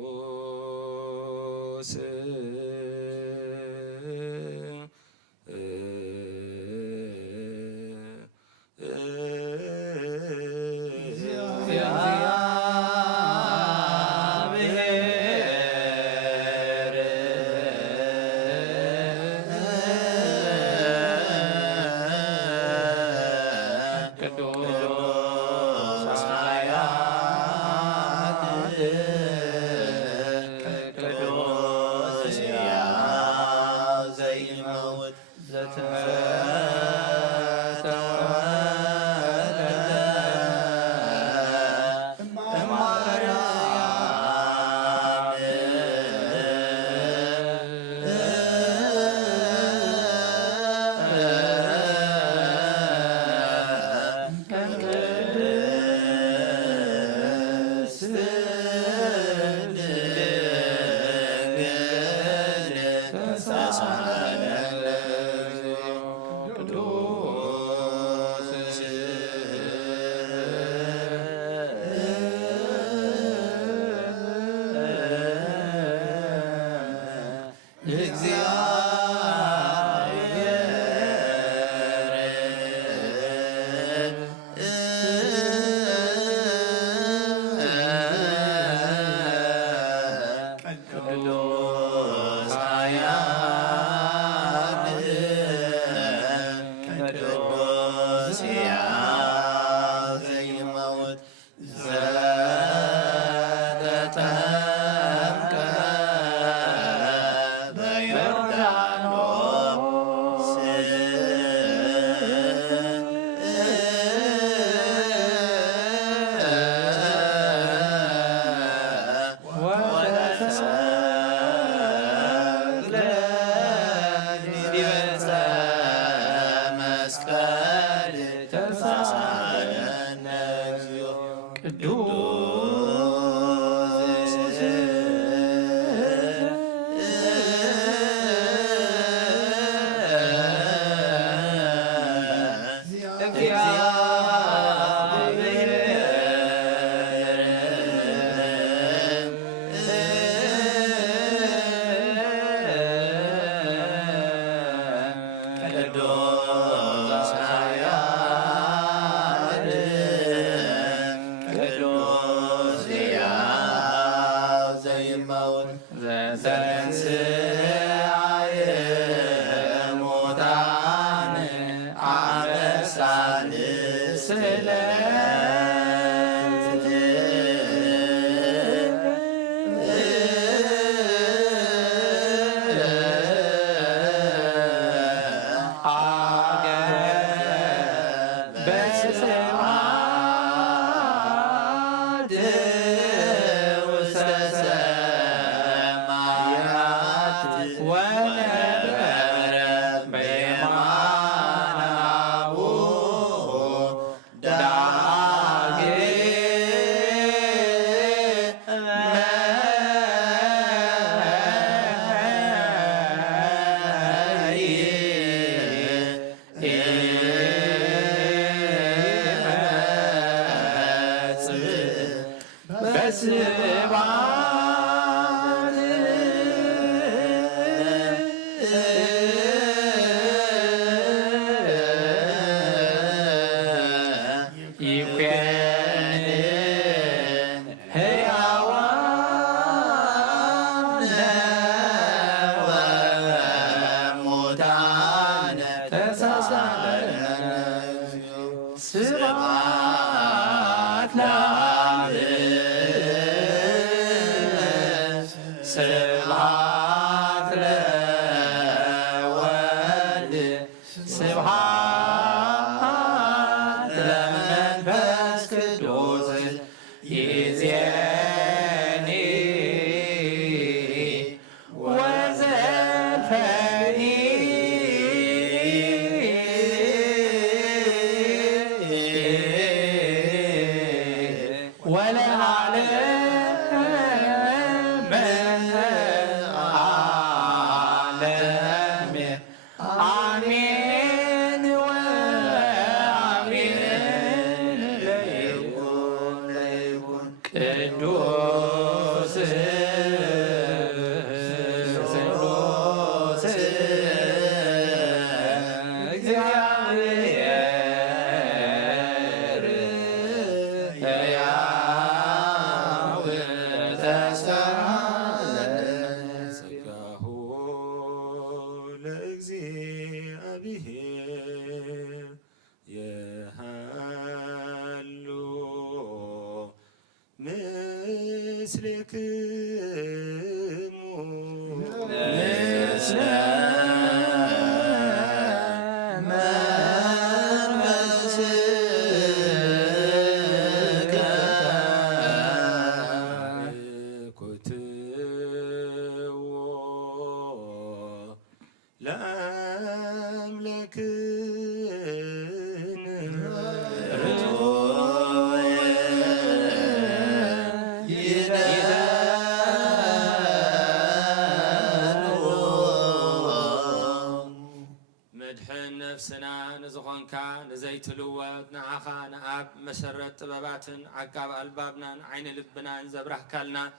مسرت طباباتن عقاب البابنا عين لبنا زبره كلنا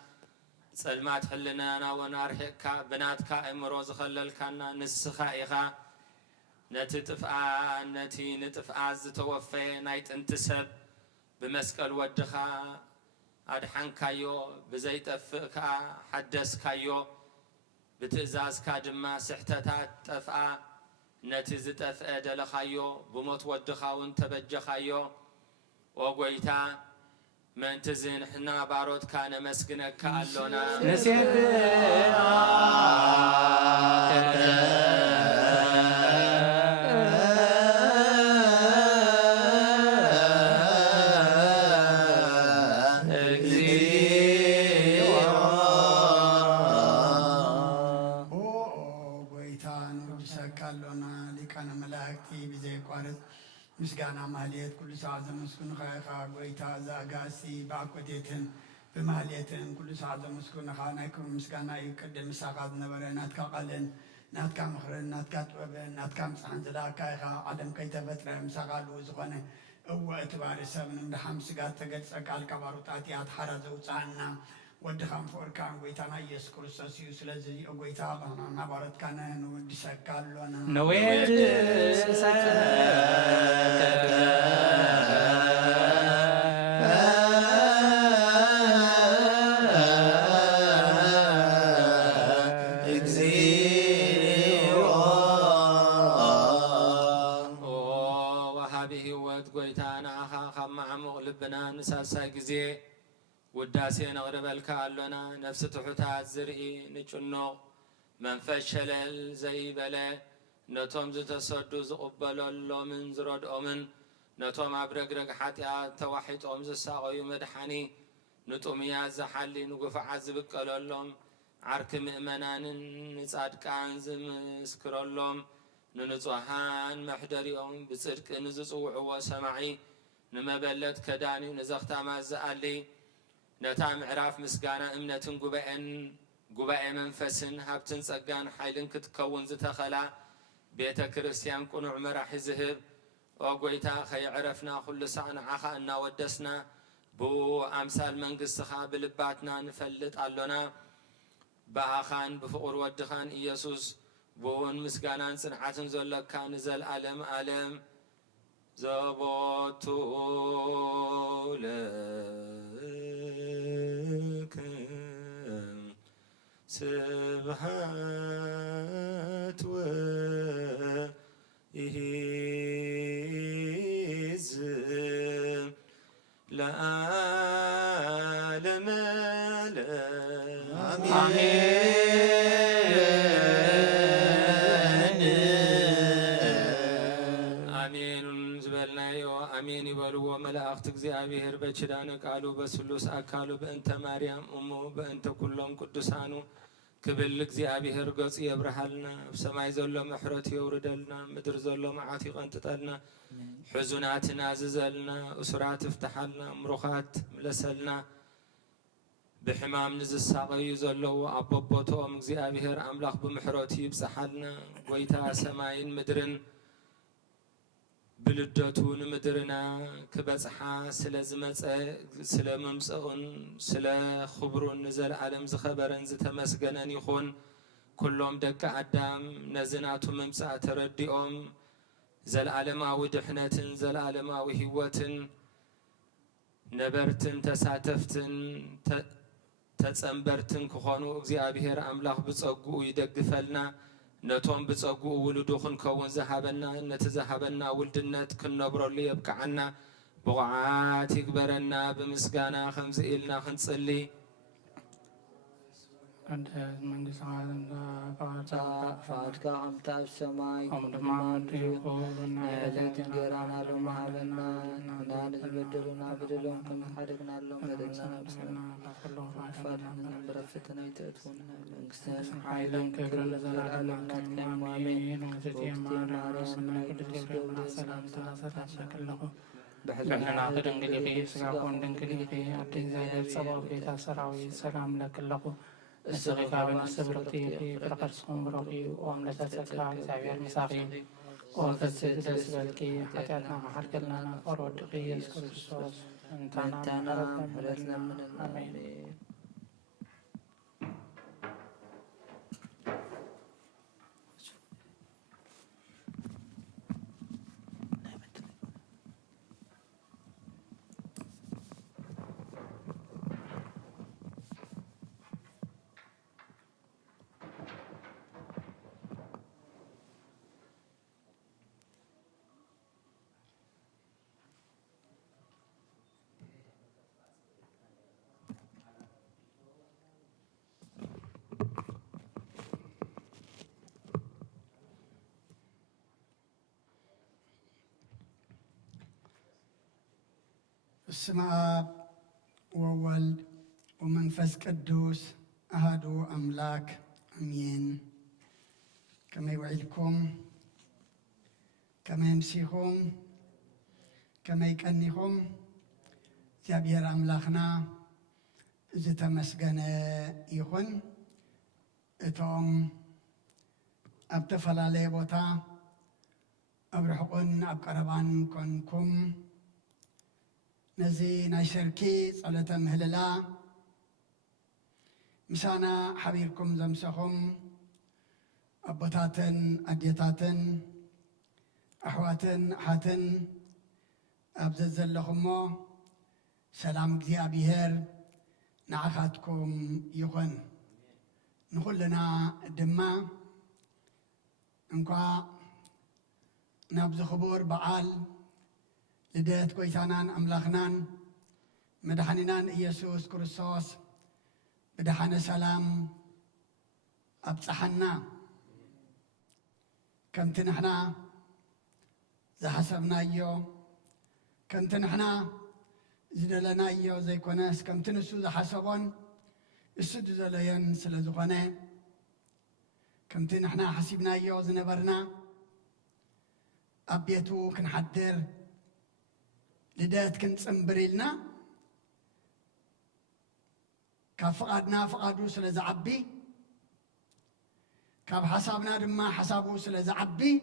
سلمات حلنا انا ونارحكا بناتكا امروز خللكنا نسخا ايخا نتطفا نتي نطفا زتوفي نايت انتسب بمسكل ودخا ادحنكايو بزيطفكا حدثكايو بتزازكا دما سحتتات طفا نتي زطفا دلخايو بموت ودخاون تبجخايو وقويتا من تزين حنا بارود كان مسكنك كالونا نسيب مسكانا ماليت كل ساعة مسكون خايخا قويتا زاقاسي باكوتيتن بماليتن كل ساعة مسكون خانايكم مسكانا يقدم ساقات نبرا ناتكا قلن ناتكا مخرن ناتكا توبن ناتكا مسحان زلا كايخا عدم كيتا فترة مساقالو زغنة هو اتباري سبن مدحام ساقات تقد ساقال كباروتاتي اتحرزو تسعنا ودخام فوركان قويتانا يسكر ساسيو سلازي قويتا غانا نبارت كانا نودي ساقالونا نويد لبنا نساسا غزي وداسي نغربلك علونا نفس تحتات زرئي نچنو منفش شلل زي بلا نتوم زتسدو زقبلو من زرد امن نتوم ابرغرغ حاتيات توحيد ام زساقيو مدحني نطوميا زحلي نغفع زبقللهم عرك مؤمنان نصادقان زمسكرلهم ننصحان محدريهم بصدق نزصوعوا سمعي نمبلت كداني نزختا مازالي نتا معراف مسغانا امنتن غباء منفسن هابتن صغان حيلن كتكون زتخلا بيت كريستيان قنوع مراح زهب وغويتا خي عرفنا كل ساعه عخا ان ودسنا بو أمثال منقصخا بلباتنا نفلت علونا بأخان بفقر ودخان إيسوس بون مسكانان صنعاتن زلك كان زل ألم زبطو لك سبحات وإهز لعالم آمين زبلنا آمين يبلو ملائكة እግዚአብሔር በችዳነ ቃሉ በስሉስ አካሉ በእንተ ማርያም እሙ በእንተ ኩሎም ቅዱሳኑ ክብል እግዚአብሔር ገጽ የብርሃልና በሰማይ ዘሎ ምሕረት ይወርደልና ምድር ዘሎ መዓት ይቀንጥጠልና ሕዙናትና ዝዘልና እስራት ይፍታሐልና ምሩኻት ምለሰልና بحمام نزساقي زلو أبوبوتهم እግዚአብሔር أملاخ بمحرتي يبصحلنا قويتا سماين مدرن بلدتون مدرنا كبصحا سلا زمصه سلا ممصون سلا خبرون نزل عالم زخبرن زتمسجنن يخون كلهم دك عدام نزناتو ممصا ترديهم زل عالماوي دحنتن زل عالماوي هوتن نبرتن تساتفتن تتصنبرتن كخونو እግዚአብሔር أملاخ بصقو يدغفلنا نتوم بصقو ولدوخن كون زهبنا نتزهبنا ولدنت كنبرلي يبقعنا بقعات يكبرنا بمسغانا خمس إلنا خنصلي أنت من سعادم فاتك أمت السماء أمدمان تيقولنا نعلت جيرانا لهم هبنا نانز بدلنا بدلهم كم حرقنا لهم بدلنا بسنا فاتحنا برفتنا يتأتونا لنكسن حيلا كبر العالم نتكلم آمين وزتي مارس من قدس قبل سلام سلاسة كله بحلنا خدن قلقي سقاقون دنقلقي أبدين زايد صباح بيتا سراوي سلام لك الله السغيقا بن السبرقتي في فرقرسكم بروحي واملتتك زعبير مساقين وفسد تسبلكي حتى حرك لنا فرود قيس كرسوس انتانا مرتنا من الأمين بسم آب وولد ومنفس قدوس أهدو أملاك أمين كما يوعدكم كما يمسيكم كما يكنيكم زابير أملاخنا زتا مسجنا يخون اتوم أبتفل عليه بوتا أبرحقون أبقربان كونكم نزي نشركي صلاة مهللا مسانا حبيركم زمسخم أبطاتن أديتاتن أحواتن حاتن أبززل لخمو سلام እግዚአብሔር نعخاتكم يخن نخلنا دما انكوا نبز خبور بعال لديت كويتانان أملاخنان مدحنينان إيسوس كريستوس بدحن سلام أبصحنا كمت نحنا زحسبنا يو كمت نحنا زدلنا يو زي كونس كمت نسو زحسبون السد زليان سلزقنا كمت نحنا حسبنا يو زنبرنا أبيتو كنحدر لدات كنت سنبريلنا كفقادنا فقادو سلزعبي كاب حسابنا دما حسابو سلزعبي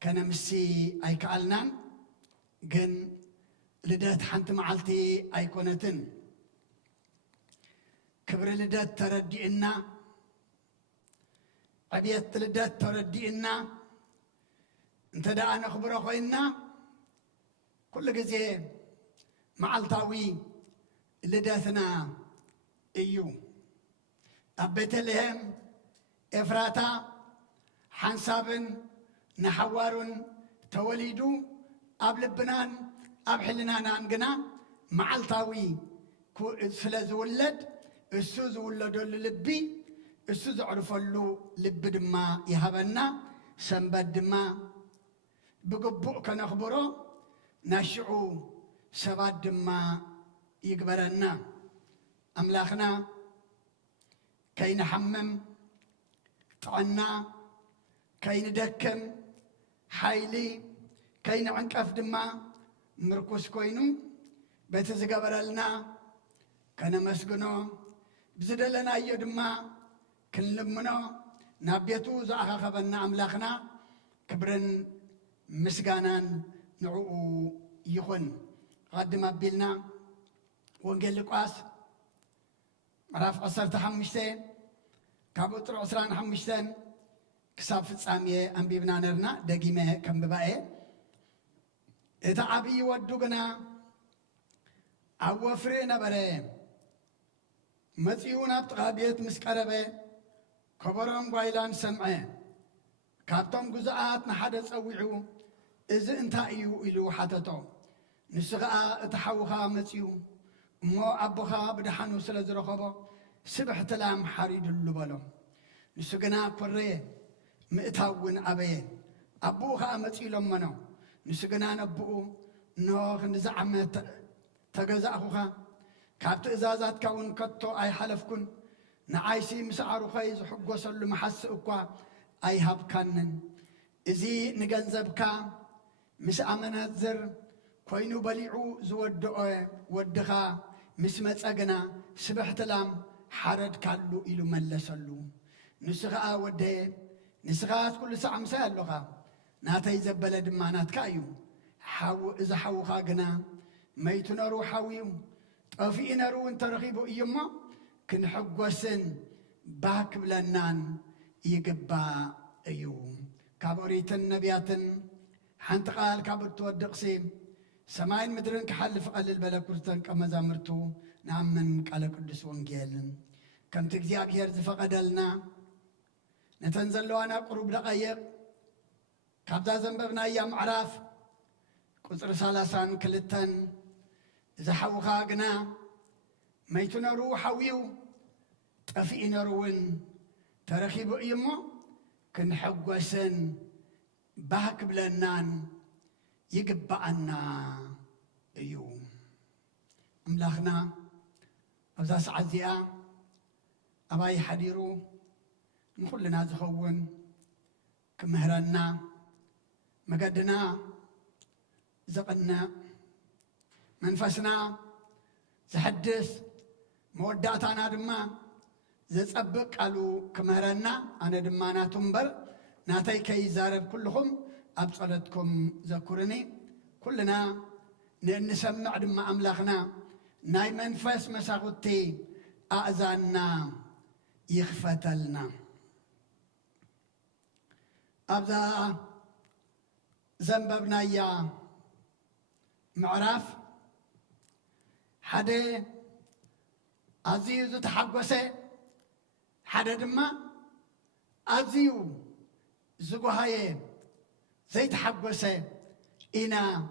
كان مسي أي كالنان جن ልደት ሓንቲ መዓልቲ ኣይኮነትን ክብሪ ልደት ተረዲእና ዕብየት ልደት ተረዲእና እንተ ደኣ ነኽብሮ ኮይና ኩሉ ግዜ መዓልታዊ ልደትና እዩ ኣብ ቤተልሔም ኤፍራታ ሓንሳብን ንሓዋሩን ተወሊዱ ኣብ ልብናን ኣብ ሕልናናን ግና መዓልታዊ ስለ ዝውለድ እሱ ዝውለደሉ ልቢ እሱ ዘዕርፈሉ ልቢ ድማ ይሃበና ሰንበት ድማ ብግቡእ ከነኽብሮ ናሽዑ ሰባት ድማ ይግበረና ኣምላኽና ከይንሓመም ጥዕና ከይንደክም ሓይሊ ከይንዕንቀፍ ድማ ምርኩስ ኮይኑ በቲ ዝገበረልና ከነመስግኖ ብዝደለናዮ ድማ ክንልምኖ ናብ ቤቱ ዝኣኻኸበና ኣምላኽና ክብርን ምስጋናን ንዕኡ ይኹን قدم أبيلنا وانجيل لقاس عرف 15 كابوتر 15 كساب فصاميه أنبيبنا نرنا دقيمه كم بباء إذا أبي ودوغنا أوفرنا بره متيونا بتغابيت مسكربه كبرهم قايلان سمعه كابتم جزءات نحدث أوعو إذا انت أيو إلو حتتو نسغا اتحوخا متيو مو أبوخا بدحانو سلزرخبو سبح تلام حريد اللبالو نسغنا قرية مئتاون أبيه أبوخا متيو لمنو نسغنا نبؤو نوخ نزعمة تغزأخوخا كابت إزازات كون كتو أي حلفكن نعايسي مسعارو خيز حقو سلو محسئكوا أي هاب كانن إزي نغنزبكا مس أمنات زر كوينو بليعو زودعو ودخا مس متساقنا سبحت لام حرد كالو إلو ملسلو نسخاء وده نسخاء كل ساعة مسألوها ناتا يزبلد مانات كايو حاو إذا حاو خاقنا ميتنا رو حاويو طفئنا رو انت رخيبو إيما كن حقوسن باك بلنان يقبا أيو كابوريت النبياتن حنت قال كابر تودقسي سماين مدرن كحلف قلل بلا كرتن كما زامرتو نعمن على قدس وانجيلن كم تكذياب هيرز فقدلنا نتنزلوا أنا قرب دقايق كابدا زنببنا أيام عراف كسر سالسان كلتن إذا حو خاقنا ميتنا روح حويو تفئنا روين ترخيبو إيمو كن حقوسن باك بلنان يقبعنا يوم أملاخنا أبزاس عزيا أباي حديرو نقول لنا زخون كمهرنا مقدنا زقنا منفسنا زحدث موداتنا دما زتصبق قالوا كمهرنا أنا دمانا تنبر ناتي كي زارب كلهم أبصلتكم ذكرني كلنا نسمع دم أملاخنا ناي منفس مساغتي أعزانا يخفتلنا أبدا زنببنا يا معرف حدا عزيز تحقوسه حدا دما عزيو زقوهاي زيت حقوسه إنا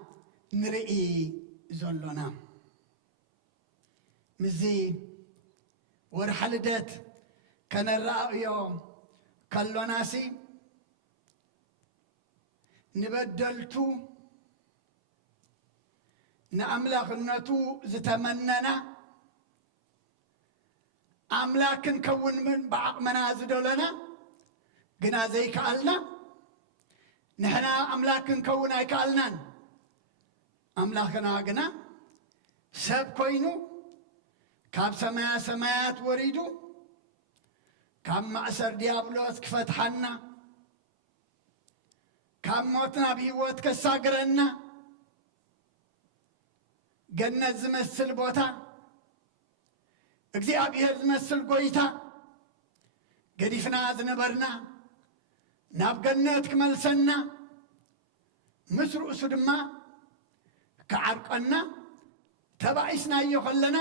نرئي زلنا مزي ورحلدت كان الرأيو كالو ناسي نبدلتو نأملاك النتو زتمننا أملاك نكون من بعقمنا زدولنا قنا زي كالنا نحنا أملاك نكون أي كالنا أملاكنا قنا سب كوينو كاب سمايات وريدو كاب مأسر ديابلوس كفتحنا كاب موتنا بيوت كساقرنا جنة زمسل بوتا እግዚአብሔር ዝመስል ጎይታ ገዲፍና ዝነበርና ናብ ገነት ክመልሰና ምስሩ እሱ ድማ ከዓርቀና ተባይስናዮ ኸለና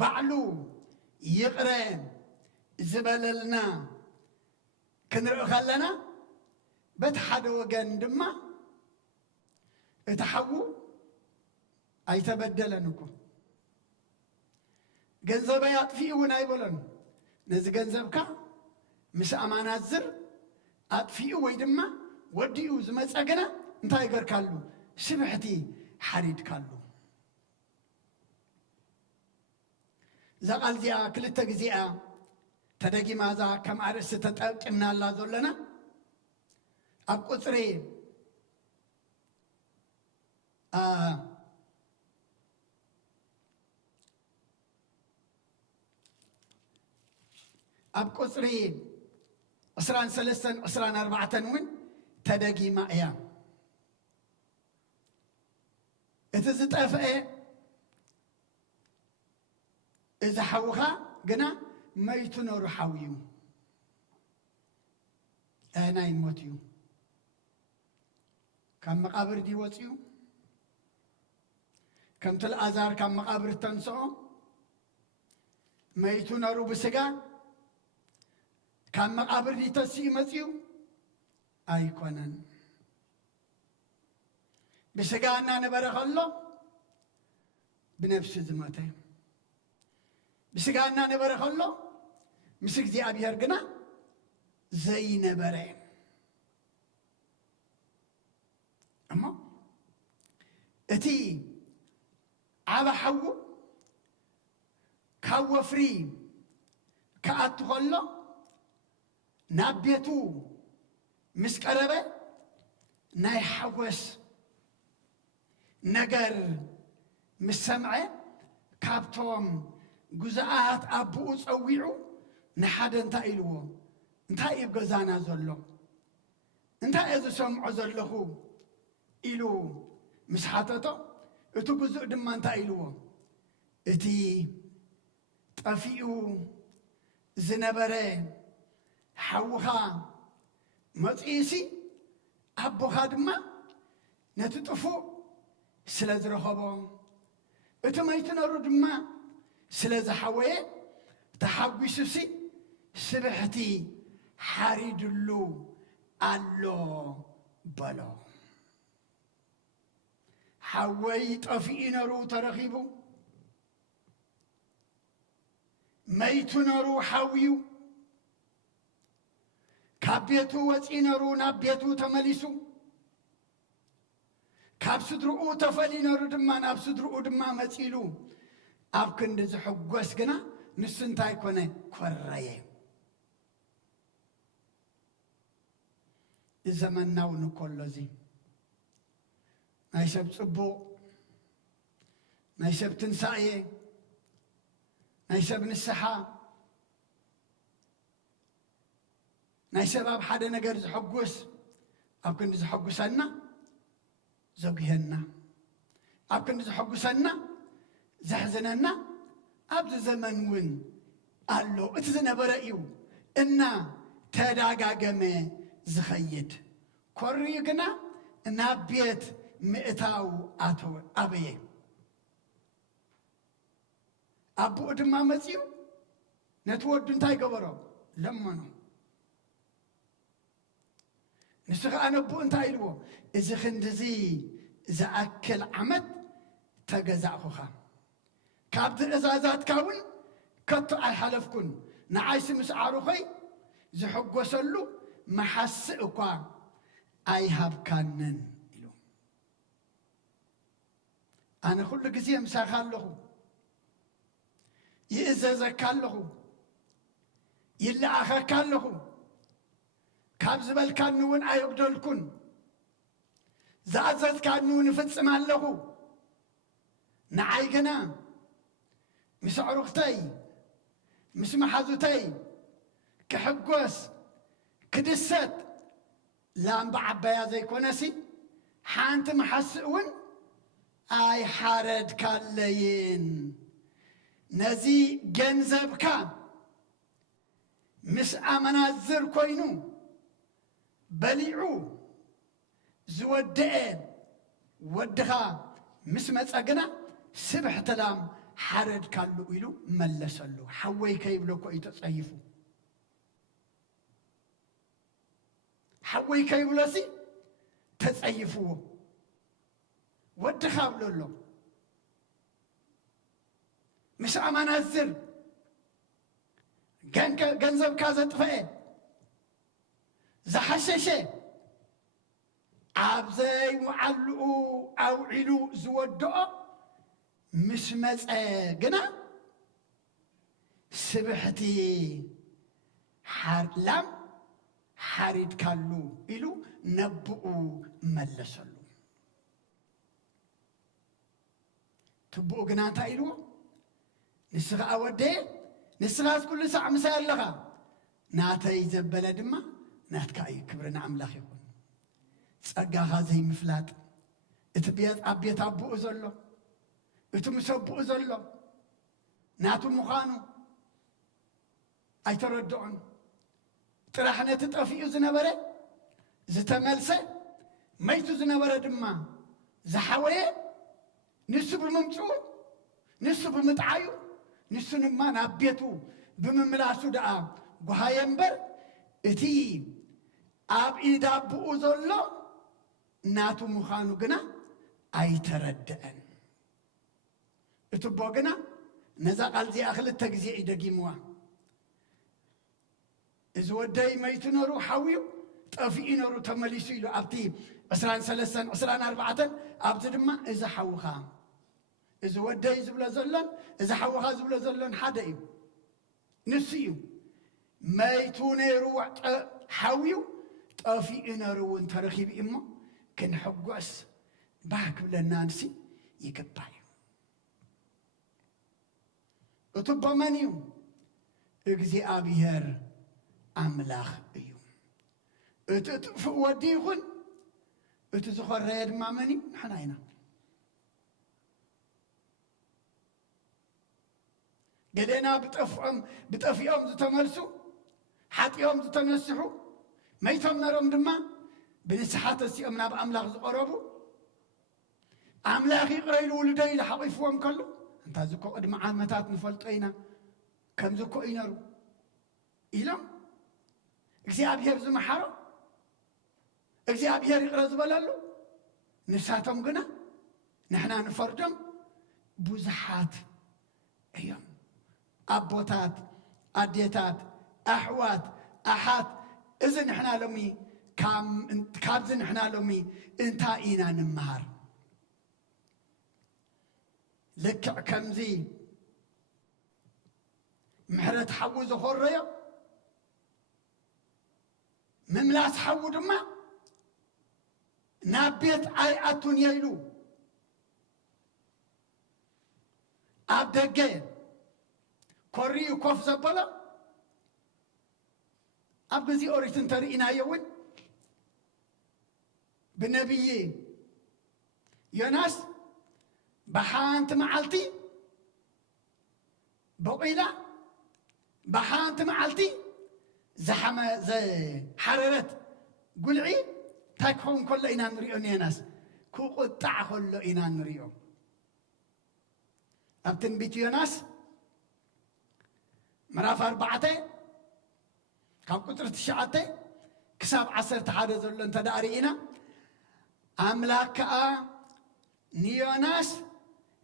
ባዕሉ ይቕረ ዝበለልና ክንርኢ ኸለና በቲ ሓደ ወገን ድማ እቲ ሓዉ ኣይተበደለን እኮ ገንዘብ ያጥፊውን አይበለን ነዚ ገንዘብካ ምስ አማናዝር አጥፊው ወይ ድማ ወዲኡ ዝመጸገና እንታይ ገርካሉ ስብሕቲ ሓሪድካሉ ዘቃልዚያ ክልተ ግዚኣ ተደጊማዛ ከም አርስ ተጠቅምናላ ዘለና ኣብ ቁጽሪ ኣብ ቁጽሪ 23 24 ውን ተደጊማ እያ እቲ ዝጠፍአ እዚ ሓውኻ ግና መይቱ ነሩ ሓዊዩ ናይ ሞት እዩ ካብ መቃብር ዲ ወፅዩ ከምቲ ልኣዛር ካብ መቃብር ተንስኦ መይቱ ነሩ ብስጋ ካብ መቃብር ዲ ተሲኡ መፅዩ ኣይኮነን ብስጋ እናነበረ ኸሎ ብነፍሲ ዝሞተ ብስጋ እናነበረ ኸሎ ምስ እግዚኣብሔር ግና ዘይነበረ እሞ እቲ ዓባ ሓዉ ካብ ወፍሪ ከኣቱ ኸሎ ናብ ቤቱ ምስ ቀረበ ናይ ሓጎስ ነገር ምስ ሰምዐ ካብቶም ጉዛኣት ኣቦኡ ፀዊዑ ንሓደ እንታይ ኢልዎ እንታይ እዩ ገዛና ዘሎ እንታይ እዩ ዝሰምዖ ዘለኹ ኢሉ ምስ ሓተቶ እቲ ጉዙእ ድማ እንታይ ኢልዎ እቲ ጠፊኡ ዝነበረ ሓውኻ መፂሲ ኣቦኻ ድማ ነቲ ጥፉእ ስለ ዝረኸቦ እቲ መይትነሩ ድማ ስለ ዝሓወየ ተሓጒሱሲ ስብሕቲ ሓሪድሉ ኣሎ በሎ ሓወይ ጠፊኡ ነሩ ተረኺቡ መይቱ ነሩ ሓዊዩ ካብ ቤቱ ወፂኡ ነሩ ናብ ቤቱ ተመሊሱ ካብ ስድርኡ ተፈልዩ ነሩ ድማ ናብ ስድርኡ ድማ መፂሉ ኣብ ክንዲ ዝሕጐስ ግና ንሱ እንታይ ኮነ ኮረየ ዘመናው ንኮሎ እዚ ናይ ሰብ ጽቡቕ ናይ ሰብ ትንሳኤ ናይ ሰብ ንስሓ ናይ ሰብ ኣብ ሓደ ነገር ዝሕጉስ ኣብ ክንዲ ዝሕጉሰና ዘጉየና ኣብ ክንዲ ዝሕጉሰና ዘሕዝነና ኣብዚ ዘመን ውን ኣሎ እቲ ዝነበረ እዩ እና ተዳጋገመ ዝኸይድ ኮርዩ ግና ናብ ቤት ምእታው ኣበየ ኣቦኡ ድማ መፂዩ ነቲ ወዱ እንታይ ገበሮ ለመኖ ንሱ ከዓ ነቦኡ እንታይ ኢልዎ እዚ ክንዲዚ ዝኣክል ዓመት ተገዛእኹኻ ካብ ትእዛዛትካ ውን ከቶ ኣይሓለፍኩን ንዓይሲ ምስ ዓሩኸይ ዝሕጐሰሉ መሓስእ እኳ ኣይሃብካንን ኢሉ ኣነ ኩሉ ግዜ ምሳኻ ኣለኹ ይእዘዘካ ኣለኹ ይለኣኸካ ኣለኹ ካብ ዝበልካኒ ውን ኣይጉደልኩን ዝኣዘዝካኒ ውን እፍጽም ኣለኹ ንዓይ ግና ምስ ኣዕሩኽተይ ምስ መሓዙተይ ክሕጐስ ክድሰት ላምባ ዓባያ ዘይኮነሲ ሓንቲ መሓስእ ውን أي حارد كاللين نزي جنزبك مس أمنازر كوينو بليعو زودئن ودها مس متأجنا سبح تلام حارد كاللو إلو ملسلو حوي كيبلو كوي تصيفو حوي كيبلسي تصيفو ودها بلولو مش أمانازر جنزب كازت فين زحششة عبزي معلقو أو علو زودو مش مزاجنا سبحتي حرلم حريد كالو إلو نبؤو ملسلو تبؤو جناتا إلو نسخة أودي نسخة كل ساعة مسائل لغا ناتا يزبل دما ناتكا أي كبرنا عملاخ يكون تسأقا غازي مفلات اتبيت أبيت أبؤو زلو اتمسبؤو زلو ناتو مخانو أي تردعون طرحنا تطفئو زنبرة زتملسة ميتو زنبرة دما زحاوية نسو بممتعو نسو بمتعايو نسو نمان أبيتو بمملاسو دعا قهاي ينبر اتي أب إيدا بؤو زلو ناتو مخانو قنا أي تردعن اتبو قنا نزا قلزي أخل التقزيع دقيموا إذا وداي ميتو نورو حاويو طفئي نورو تمليسو إلو أبتي أسران سلسان أسران أربعة أبتي دما إذا حوخا إذا وداي زبلا زلن إذا حوخا زبلا زلن حدا إيو نسيو ميتو نيرو حاويو طفئي نورو انترخي بإمو كن حقوس باك بلنا نسي يقبايو اتبا منيو اجزي أبيهر أملاخ إيو اتفق وديخن اتزخر ريد ما مني حناينا قلنا بتفيهم زتملسو حتيهم زتنسحو ميتهم نرم دما بنسحات السيئم ناب أملاخ زقربو أملاخ يقرأيلو ولدي لحقيفوهم كله انت زكو قدم عامتات نفلطينا كم زكو إينارو إيلام እግዚአብሔር ዝመሐሮ እግዚአብሔር ይቅረ ዝበላሉ ንሳቶም ግና ንሕና ንፈርዶም ብዙሓት እዮም ኣቦታት ኣዴታት ኣሕዋት ኣሓት እዚ ንሕና ሎሚ ካብዚ ንሕና ሎሚ እንታይ ኢና ንምሃር ልክዕ ከምዚ ምሕረት ሓዊ ዝኸረዮ مملاس حود ما نابيت أي أتون يلو أبدأ كوريو كوف زبلا أبغزي أوريتن تري إنا يوين بالنبي يوناس بحانت معلتي بقيلا بحانت معلتي زحمة زي حررت قلعي تاكهم كل إنا نريو ناس كو قطع كل إنا نريو أبتن بيت يوناس مراف 4 كاب قطر 9 كساب 10 حدا زلو انت دارينا أملاك نيوناس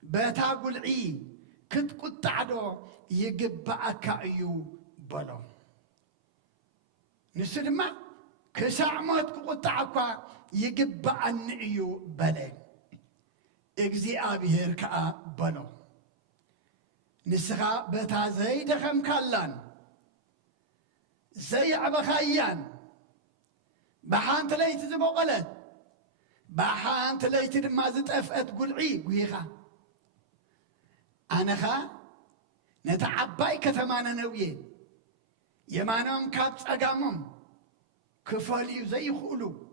بتا قلعي كت قطع دو يقبأك أيو بلو نسلما كسعمات قطعكوا يجب أن يو بلي إجزي أبيهر كأ بلو نسخة بتازاي دخم كلان زي عبخيان بحان تليت زبقلت بحان تليت ما زت أفقت قلعي ويخا أنا خا نتعباي كثمانة نويه يمانهم كابت أقامهم كفاليو زي يخولو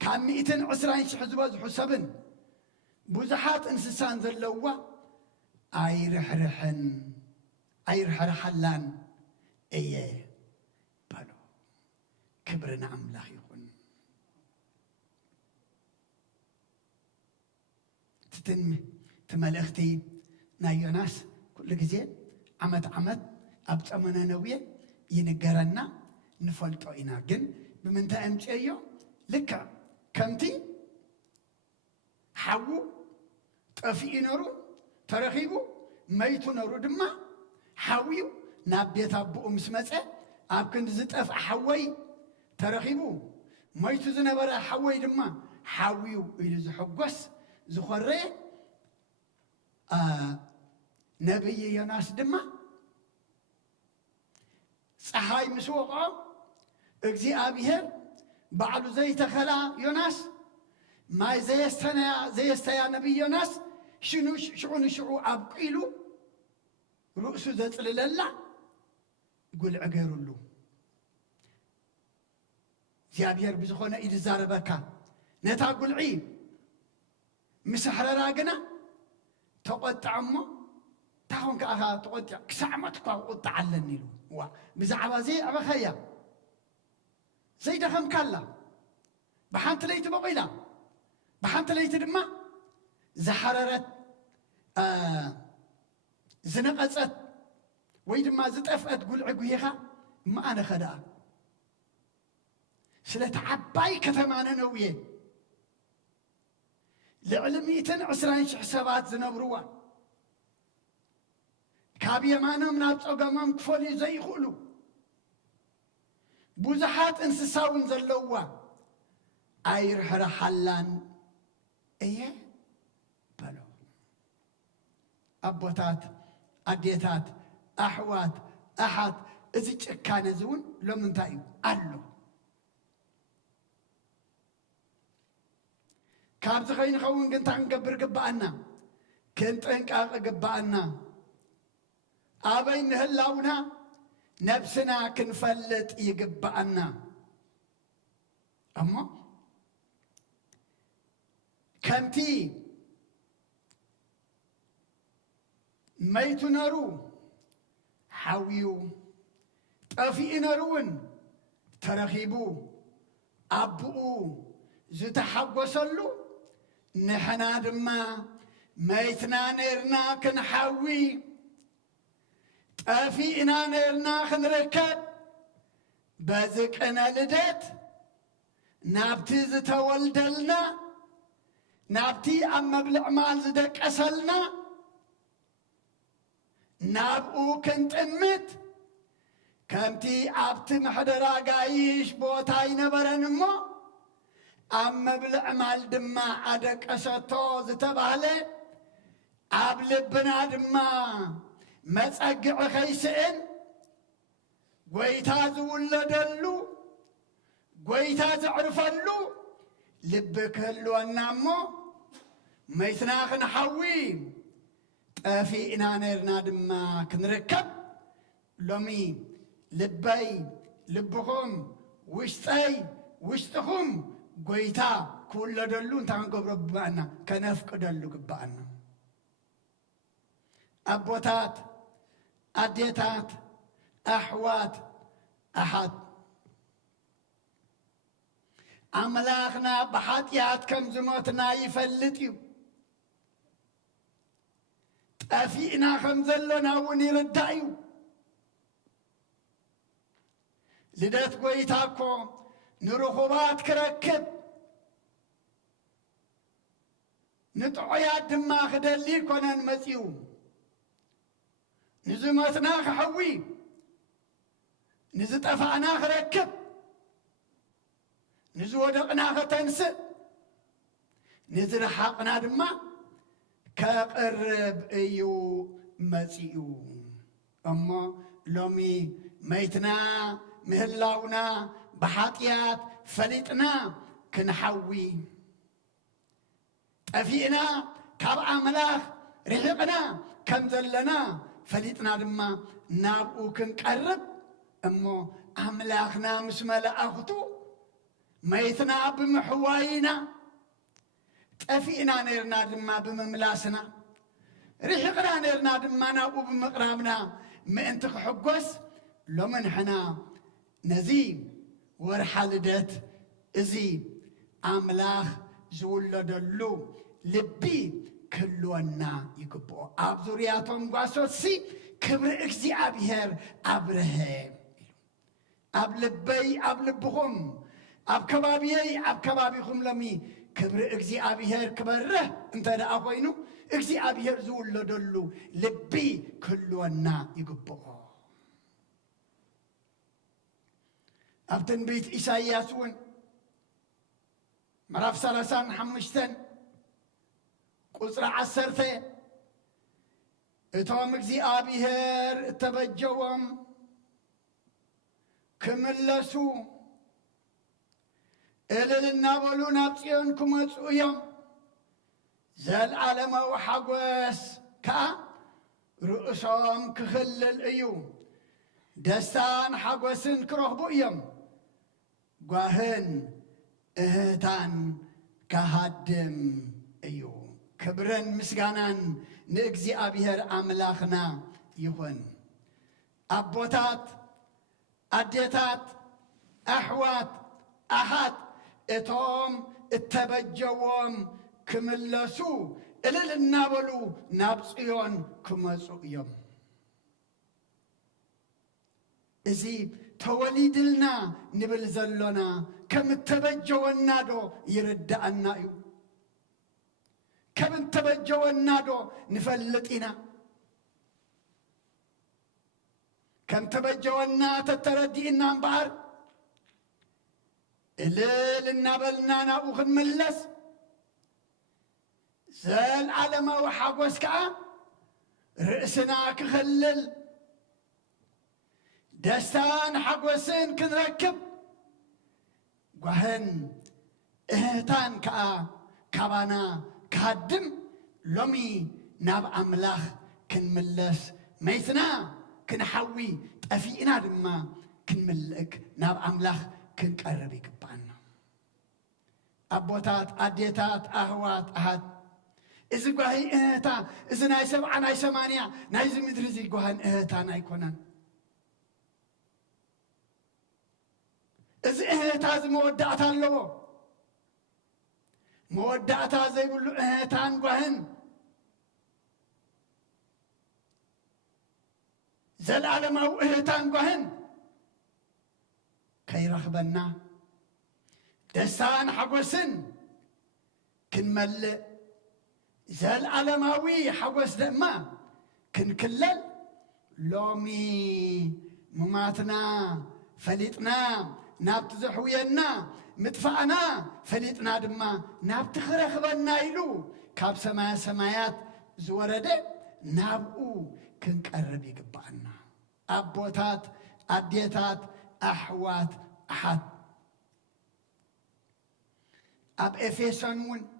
كان 120 حزب حسبن بوزحات انسسان زلوا ايرحرحلان ايه بالو كبرنا املاح يكون تتم تملختي نايوناس كل جزء عمت ابصمنا نويه ينقرنا نفلطو إنا جن بمنتا امشيو لك كمتي حو طفي نورو ترخيبو ميتو نورو دما حويو نابيت ابو مسمصه اب كند زطف حوي ترخيبو ميتو زنبره حوي دما حويو الى زحغس زخري نبي يوناس دما صحاي مسوقه እግዚአብሔር بعد زي تخلا يوناس ما زي استيا نبي يوناس شنو أبقيلو رؤسو زتلللا قول عقيرلو እግዚአብሔር بزخونا إيد زاربكا نتا قول عيب مسحر راقنا تقطع عمو تاخون كأخا تقطع كسعمتك وقطع علنيلو بزعبا زي أبخيا زي دخم كلا بحانت ليت بقيلا بحانت ليت دما زحررت زنقصت ويدما زطفت قول عقويها ما انا خدا سلت عباي كتمانه نويه لعلميتن 20 حسابات زنبروا كابيه مانم نابصقمم كفولي زي يخلو بوزحات انسساون زلوا ايرحرحلان ايه بالو ابوتات اديتات احوات احد ازي ጭካነ ዝውን ለምንታይ አሉ ካብዝ ኸይን ኸውን ግን ታንገብር ግባአና ክንጠንቃቅ ግባአና አበይ ንህላውና نفسنا كنفلت يقبعنا أما كنتي ميت نارو حاويو طفي نارون ترخيبو أبو زتحقوسلو نحنا دما ميتنا نيرنا كنحاوي طفي إنا نيرنا خنركب بازقنا لدت نابتي زتولدلنا نابتي أما بالأعمال زدك أسلنا نابقو كنت أمت كمتي عبت محدرا قايش بوتاي نبرنمو أما بالأعمال دما عدك أسطو زتبالي عبلبنا دما متأقع خيسئن قويتا زولدلو قويتا زعرفلو لبك هلو النامو ميتناخ نحوي طافي إنا نيرنا دما كنركب لومي لبي لبخم وشتي وشتخم قويتا كل دلو انتانكو ربعنا كنفق دلو قبعنا أبوتات أديتات أحوات أحد أملاخنا بحاتيات كم زموتنا يفلتيو تأفينا خمزلنا ونيردايو لدت قويتاكو نرخوبات كركب نطعيات دماغ دلي كونن مسيو نزمتنا خحوي نزطفعنا خركب نزودقنا ختنسئ نزرحقنا دما كقرب ايو مسيو اما لومي ميتنا مهلاونا بحاتيات فليتنا كنحوي طفينا كابع ملاخ رحقنا كم زلنا فليتنا دما نابو كنقرب امو املاخنا مش ملأخته ميتنا بمحواينا ጠፊእና ነርና ድማ በመምላስና ريحنا نرنا دمنا وبمقرامنا ما أنت حجوس لو من حنا نزيم ورحلدت زي أملاخ زول دلو لبي كلونا يكبو أبزورياتهم قاسوسي كبر إكزي أبيهر أبرهام أبلبي أبلبهم أبكبابيهم لمي كبر إكزي أبيهر كبره أنت دا أخوينو إكزي أبيهر زول لدلو لبي كلونا يقبو أبتن بيت إساياسون مراف سلسان حمشتن قصر عسرته إتوام إكزي أبيهر تبجوهم كملسو إللنا بلونا بسيونكم أتسويهم زال عالم وحقوس كا رؤسهم كخلل ايو دستان حقوسن كرهبو ايام قاهن اهتان كهدم ايو كبرن مسغانان نأكزي أبيهر أملاخنا يخون أبوتات أديتات أحوات أحد اتهم التبجوهم كملسو إلل النابلو نابسيون كمسو يوم إزي توليد لنا نبل زلنا كم التبجو النادو يرد النايو كم التبجو النادو نفلتنا كم تبجو النات تردي إنام بار إلل النابلنا ناوخن ملس زال على وحاقوس كا رأسنا كخلل دستان حاقوسين كنركب وهن اهتان كا كابانا كهدم لومي ناب أملاخ كنملس ميتنا كنحوي تأفينا دما كنملك ناب أملاخ كنقربي كبانا أبوتات أديتات أهوات أهات إذا قاهي إهتا إذا ناي سبعة ناي ثمانية ناي زمدرزي قاهن إهتا ناي كونان إذا إهتا زي مودعتا اللو مودعتا زي بلو إهتان قاهن زل عالم أو إهتان قاهن كي رخبنا دستان حقوسن كنملئ زال علماوي حوس دما كن كلل لومي مماتنا فليتنا نابت زحوينا مدفعنا فليتنا دما نابت خرخبنا يلو كاب سمايات زورده نابقو كن قربي قبعنا أبوتات أديتات أحوات أحد أب إفيسانون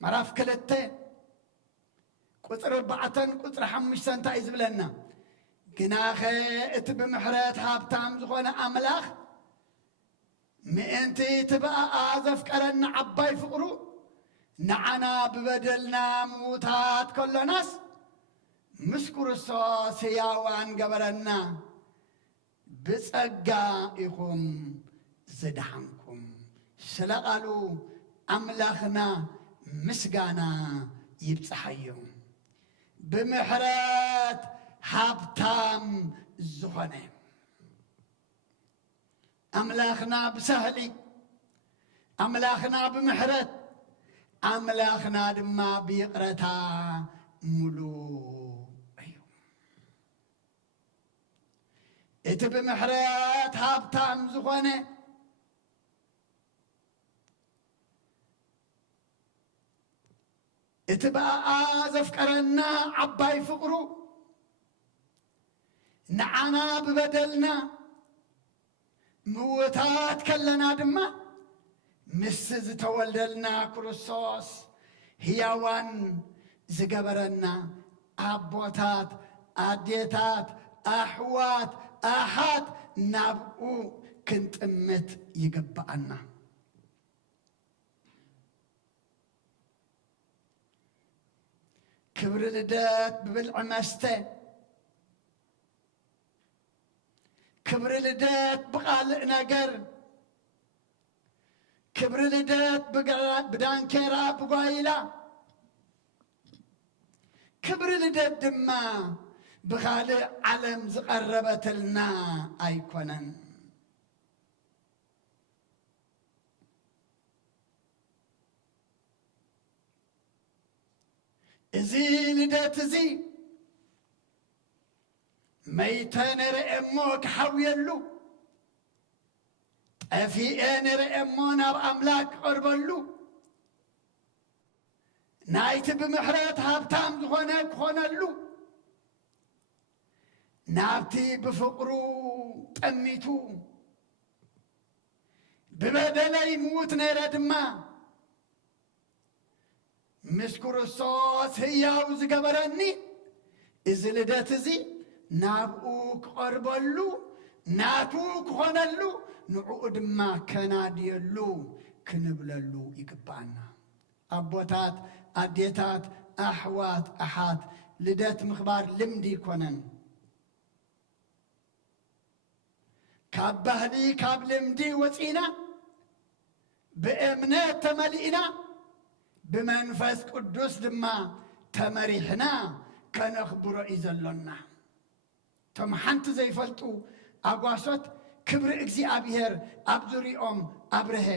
مراف كلتين قطر 4 قطر 5 تايز بلنا جناخه اتب محرات هابتام زخونه املاخ مئنتي تبقى اعزف قرن عباي فقرو نعنا ببدلنا موتات كل ناس مسكر الصوص ياوان قبرنا بصقائكم زدحنكم سلقالو املاخنا مسغانا يبصحيو بمحرات حبتام زخنه املاخنا بسهلي املاخنا بمحرات املاخنا دما بيقرتا ملو ايو ات بمحرات حبتام زخنه اتبقى آزف كرنا عباي فقرو نعنا ببدلنا موتات كلنا دما مسز تولدلنا كرسوس هيوان زقبرنا أبوتات أديتات أحوات أحد نبقو كنت أمت يقبعنا ልደት ብብልዕ መስተ ክብሪ ልደት ብቃልእ ነገር ክብሪ ልደት ብዳንኬራ ብጓይላ ክብሪ ልደት ድማ ብኻልእ ዓለም ዝቐረበትልና ኣይኮነን እዚ ልደት እዚ መይተ ንርአ እሞ ክሓውየሉ ጠፊአ ንርአ እሞ ናብ ኣምላክ ክቐርበሉ ናይቲ ብምሕረት ሃብታም ዝኾነ ክኾነሉ ናብቲ ብፍቕሩ ጠሚቱ ብበደለይ ምዉት ነይረ ድማ ምስ ክርስቶስ ህያው ዝገበረኒ እዚ ልደት እዚ ናብኡ ክቐርበሉ ናቱ ክኾነሉ ንዕኡ ድማ ከናድየሉ ክንብለሉ ይግባአና ኣቦታት ኣዴታት ኣሕዋት ኣሓት ልደት ምኽባር ልምዲ ይኮነን ካብ ባህሊ ካብ ልምዲ ወፂና ብእምነት ተመሊእና ብመንፈስ ቅዱስ ድማ ተመሪሕና ከነኽብሮ እዩ ዘሎና ቶም ሓንቲ ዘይፈልጡ ኣጓሶት ክብሪ እግዚኣብሔር ኣብ ዙርዮኦም ኣብርሀ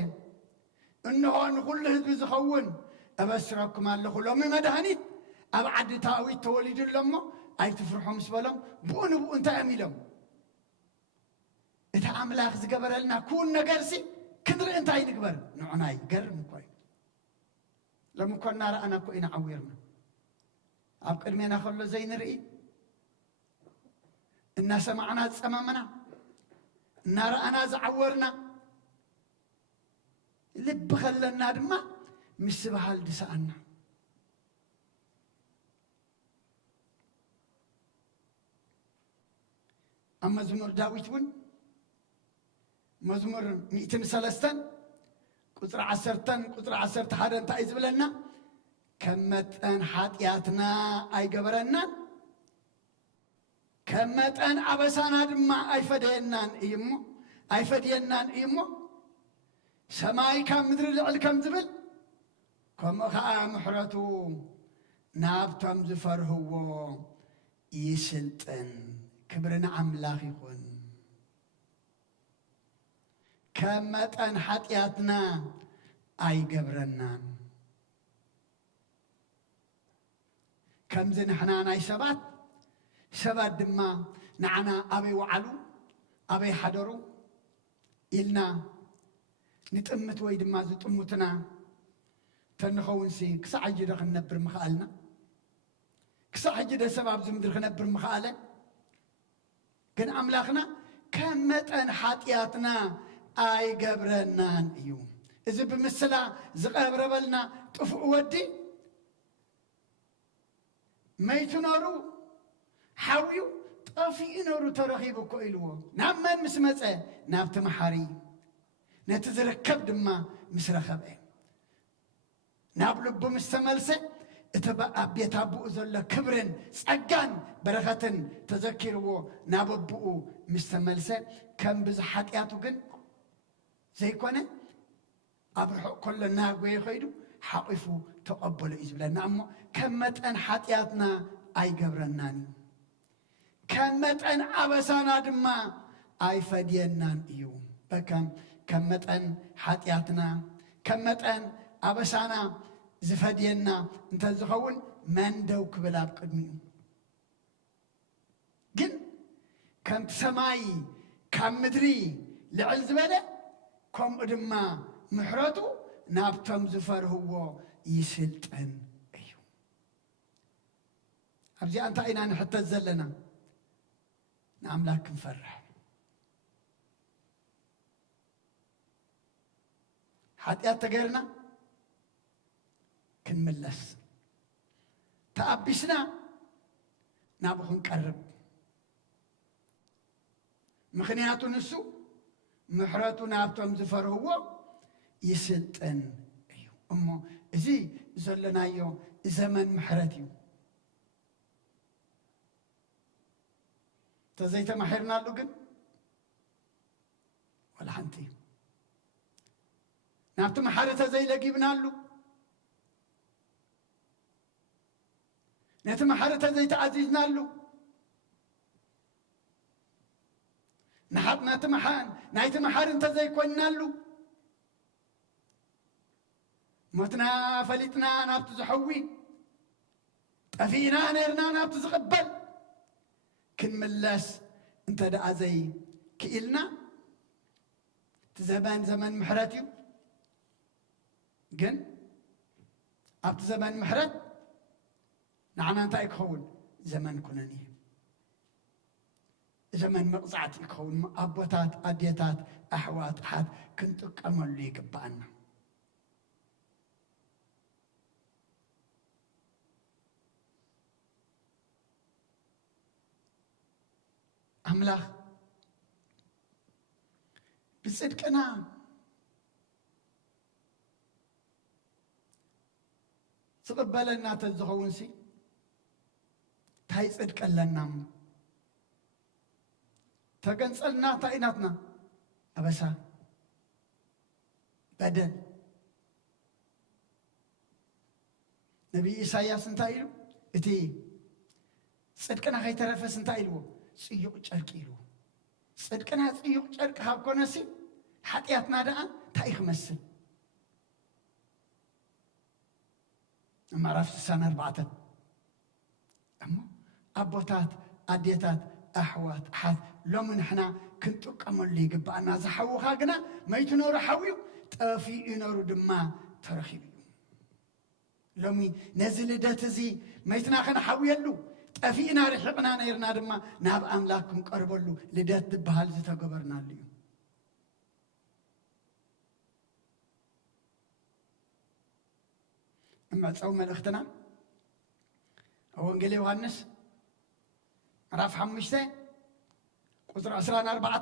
እንሆ ንኩሉ ህዝቢ ዝኸውን እበስረኩም ኣለኹ ሎሚ መድሃኒት ኣብ ዓዲ ታዊት ተወሊዱ ኣሎ እሞ ኣይትፍርሑ ምስ በሎም ብኡ ንብኡ እንታይ እዮም ኢሎም እቲ ኣምላኽ ዝገበረልና ኩን ነገርሲ ክንርኢ እንታይ ንግበር ንዑና ይገርም እኮ እዩ لما كنا رأنا كوينا عويرنا أبقى المينا خلو زي نرئي الناس معنا أمامنا النار أنا زعورنا لب خلنا دما مش سبحال دسانا أما زمر داويتون مزمر 103 قطر 10 حدا تعيز بلنا كمتن حاتياتنا أي قبرنا كمتن عبسانا دما أي فدينان إيمو سماي كم مدر لعل كم زبل كم أخا محرتو نابتم زفر هو يسلطن كبرنا عملاخ يكون كمتن حاتياتنا أي قبرنا كم زين حنا ناي سبات دما نعنا أبي وعلو أبي حضرو إلنا نتأمت ويد ما زتأمتنا تنخون سي كسا عجيدا خنبر مخالنا كسا عجيدا سباب زمدر خنبر مخالنا كن أملاخنا كمتن حاتياتنا أي قبرنا يوم إذا بمثلا زقابر بلنا طفق ودي ما يتنورو حاويو طفي نورو ترخيبو كويلو نعمان مسمسة نابت محاري نتزركب دما مسرخبه نابلو بمستملسة اتبقى بيتابو زلا كبرن سأجان بركتن تذكروا ناببو مستملسة كم بزحات ياتو جن زي كونه أبرح كل الناقوي خيدو حقفوا تقبلوا إزبلنا أمو كمتن حاتياتنا أي قبرناني كمتن أبسانا دما أي فدينان إيو بكم كمتن حاتياتنا كمتن أبسانا زفدينا انت زخون من دوك بلاب قدمي جن كم سماي كم مدري لعزبله كم أدما محرتو نابتم زفر هو يسلطن أيو أبزي أنت أين نحط الزلنا نعم لكن فرح حتى تغيرنا كنملس تأبسنا نابخون قرب مخنياتو نسو محرتو نابتم زفر هو يسلطن أيو أمو زي زلنا يو زمن محرتيو تزيت محرنا لقن ولا حنتي نابت محارة زي لقيبنا له نابت محارة زي تعزيزنا له نحط نايت محار انت زي كوينا له موتنا فلتنا نابت زحوي أفينا نيرنا نابت زقبل كن ملاس انت دعا زي كإلنا زمان محراتيو جن أبت زمان محرات نعنا انت يكون زمان كناني زمان مقصعت يكون أبوتات أديتات أحوات حد كنت أمل ليك بأنا أملاخ بصدقنا تقبلنا تزخونسي تاي صدق لنا تغنصلنا تايناتنا ابسا بدل نبي إساياس انتايلو اتي صدقنا هاي ترفس انتايلو صيق ጨርቂሉ صدقنا صيق ጨርቅ ሃብኮነሲ ኃጢአትና ደአ ታይ خمسل معرفش سنة 4 أما أبوتات أديتات أحوات حد لو من إحنا كنتو كمل لي قبعنا زحو خاقنا ما يتنور حويو تافي ينور دما ترخيبيو لو مي نزل داتزي ما يتناخنا حويلو تافي نار حقنا نيرنا دما ناب أملاكم قربلو لدات دبهال زي تقبرنا ليو أما تصوم الأختنا وانجيل يوحنس راف حمشته قصر أسران 4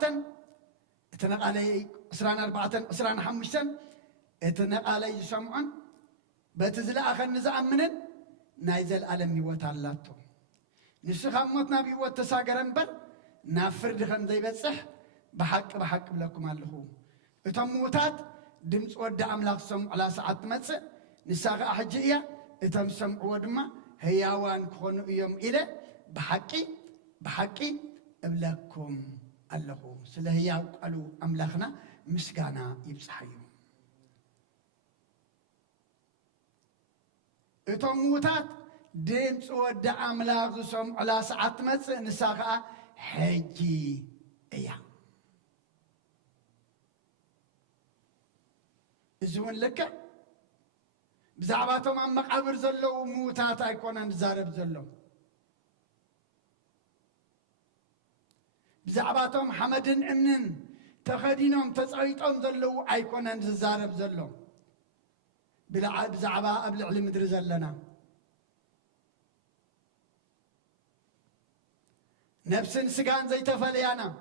اتنق علي أسران 4 أسران حمشتن اتنق علي سمعن بتزل آخر نزع منن نايزل ألم يوت اللاتو نسخ أمتنا بيوت تساقرن بر نافر دخن زي بتصح بحق بلكم اللهو اتموتات دمس ود أملاك سمع على ساعة متسع نساق أحجية اتم سمعوا دما هياوان كونوا يوم إلى بحقي أبلكم الله سله هياو قالوا أملاخنا مسكانا يبصحيو اتم موتات دمس ود أملاك سمع على ساعة متس نساق حجي إيا إزون لك بزعباتهم عم مقابر زلو موتات أيقونا نزارب زلو بزعباتهم حمدن امنن تخدينهم تسعيتهم زلو أيقونا نزارب زلو بزعبا قبل علم مدرز لنا نفس سجان زي تفليانا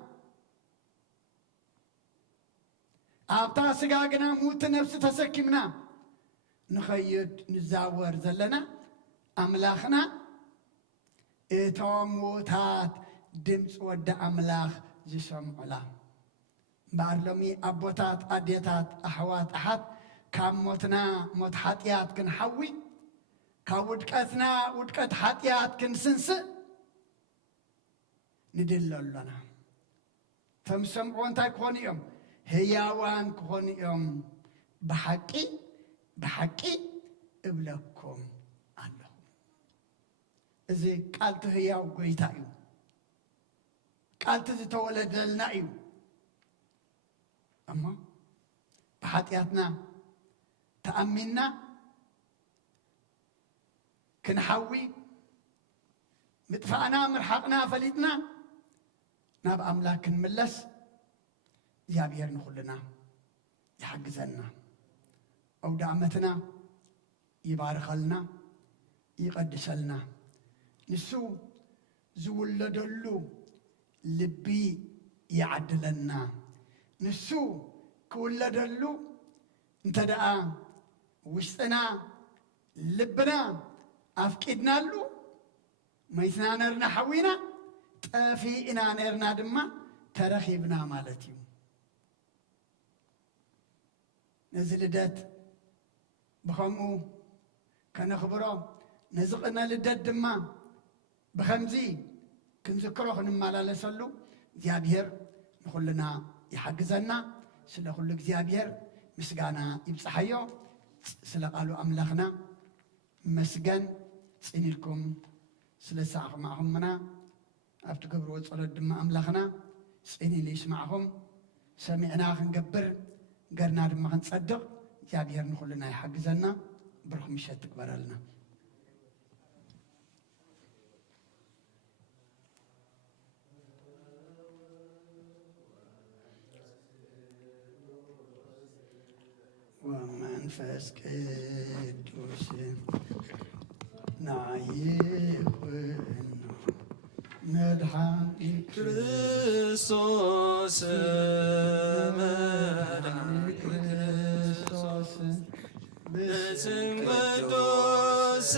أبتا سجاقنا موت نفس تسكمنا نخيد نزاور زلنا أملاخنا إتواموتات دمس ود أملاخ زي سمعلا بارلومي أبوتات أديتات أحوات أحد كاموتنا موت حاتيات كن حوي كاودكتنا ودكت حاتيات كن سنس ندلل لنا تمسمعون تاي كوني يوم هياوان كوني يوم بحقي ابلكم الله إذا قالت هياو قويتايو قالت تولد لنايو أما بحقياتنا تأمنا كنحوي مدفعنا مرحقنا فليتنا ناب أملاك نملس زيابير نخلنا يحجزنا أو دعمتنا يبارك لنا يقدس لنا نسو زولدلو لبي يعدلنا نسو كولدلو انت دعا وسطنا لبنا أفكدنا له ما يتنانرنا حوينا ጠፊእና ነርና ድማ ተረኺብና ማለት እዩ ነዚ ልደት ብኸምኡ ከነኽብሮ ነዚ ቅነ ልደት ድማ ብኸምዚ ክንዝክሮ ክንመላለሰሉ እግዚአብሔር ንኹልና ይሓግዘና ስለ ኩሉ እግዚአብሔር ምስጋና ይብጽሐዮ ስለ ቃሉ አምላኽና መስገን ጽኒልኩም ስለ ሰዓኹምና ኣብቲ ገብርዎ ጸሎት ድማ አምላኽና ጽኒል ይስማዕኹም ሰሚዕና ክንገብር ገርና ድማ ክንጸድቕ እግዚአብሔር ንኹልና ይሓግዘና ብርኹም ምሸት ትግበረልና ومنفس قدوس نعيقنا مدحان ክርስቶስ መድኃኒ ክርስቶስ በስም ቅዱስ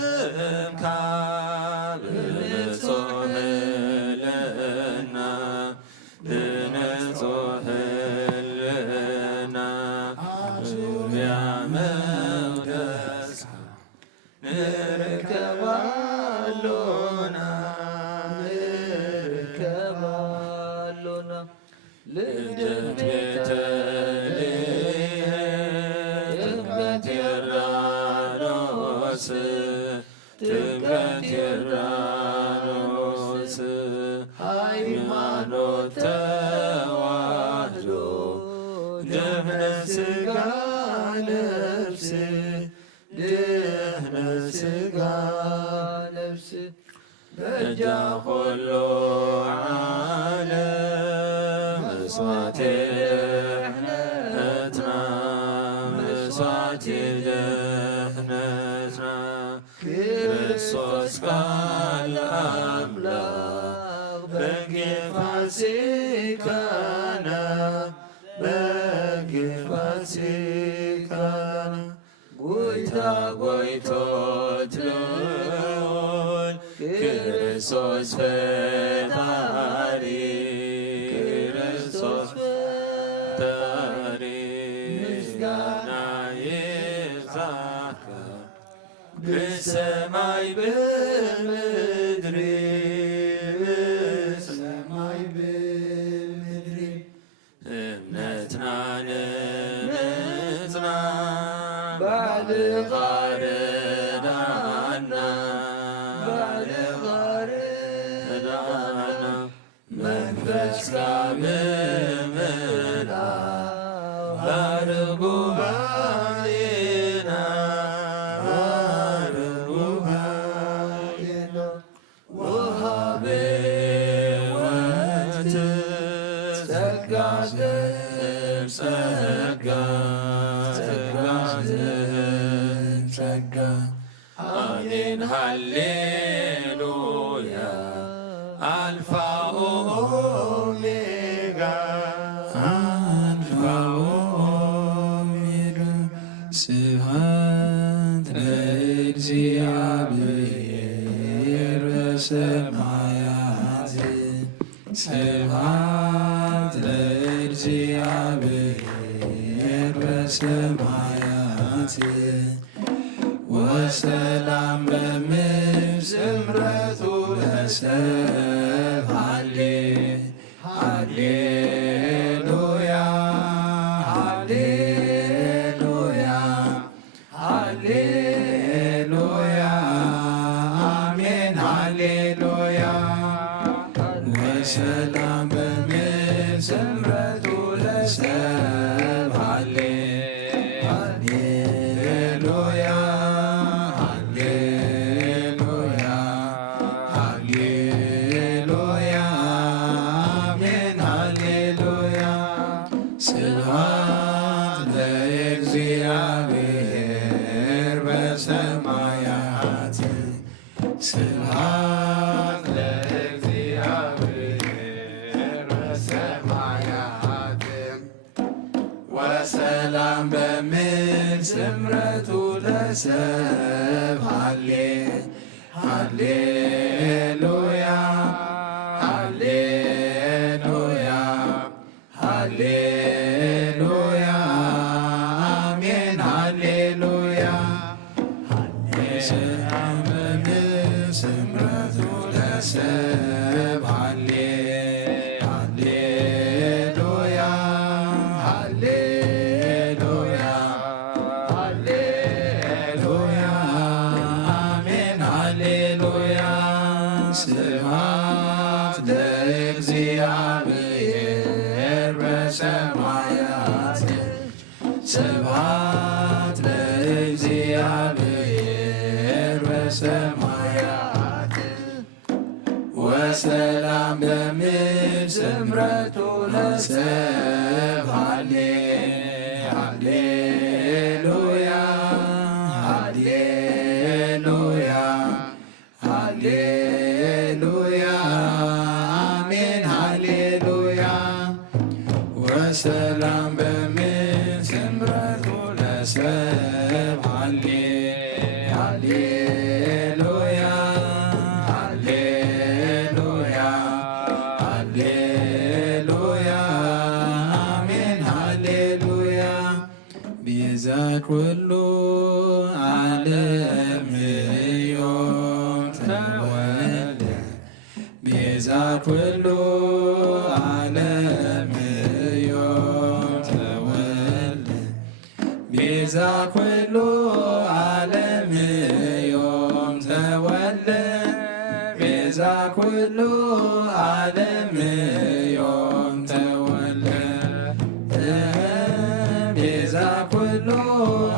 ካብ ንጹሕ ሕሊና ብንጹሕ ሕሊና ዙሪያ መቅደስካ ንርከባሉና ልደት ቤተልሔም ጥምቀት ዮርዳኖስ ጥምቀት ዮርዳኖስ ሃይማኖት ተዋህዶ ድኅነት ሥጋ ነፍስ ድኅነት ሥጋ ነፍስ በእጃ ኩሉ ዓለም መስዋዕት ድኅነትና መስዋዕት ድኅነትና ክርስቶስ ቃል አምላክ በግፍ ፋሲካና በግፍ ፋሲካና ጎይታ ጎይቶት ልዑል ክርስቶስ ፈጣሪ ክርስቶስ ፈጣሪ ምስጋና ይብዛከ በሰማይ በምድር በሰማይ በምድር እምነትና ንጽና ባልኻ ረዳና ባልኻ ረዳና መንፈስካ ምምላ ባርጉ ባይና ባርጉ ባይና ወሃቤ ወት ጸጋ ጸጋ ጸጋ ጸጋ አሜን ሃሌሉያ አልፋ ኦሜጋ አልፋ ኦሜጋ ስብሐት ለእግዚአብሔር በሰማያት ስብሐት ለእግዚአብሔር በሰማያት ወሰላም በምድር ስምረቱ ለሰብእ ሃሌሉያ ሃሌሉያ ሃሌሉያ አሜን ሃሌሉያ ወሰላም በምድር ስምረቱ ለሰብእ ሃሌሉያ ስብሐት ለእግዚአብሔር በሰማያት ወሰላም በምድር ስምረቱ ለሰብእ ሃሌሉያ ሃሌሉያ ስብሐት ለእግዚአብሔር በሰማያት ወሰላም በምድር ስምረቱ ለሰብእ ሃሌሉያ ሃሌሉያ ሃሌሉያ አሜን ሃሌሉያ ወሰላም በምድር ስምረቱ ለሰብእ ሃሌሉያ ሃሌሉያ ሃሌሉያ አሜን ሃሌሉያ ቤዛ ኩሉ ዓለም ዮም ተወልደ ቤዛ ኩሉ ዓለም ዮም ተወልደ ቤዛ ኩሉ ዓለም ዮም ተወልደ ቤዛ ኩሉ ዓለም ዮም ተወልደ ቤዛ ኩሉ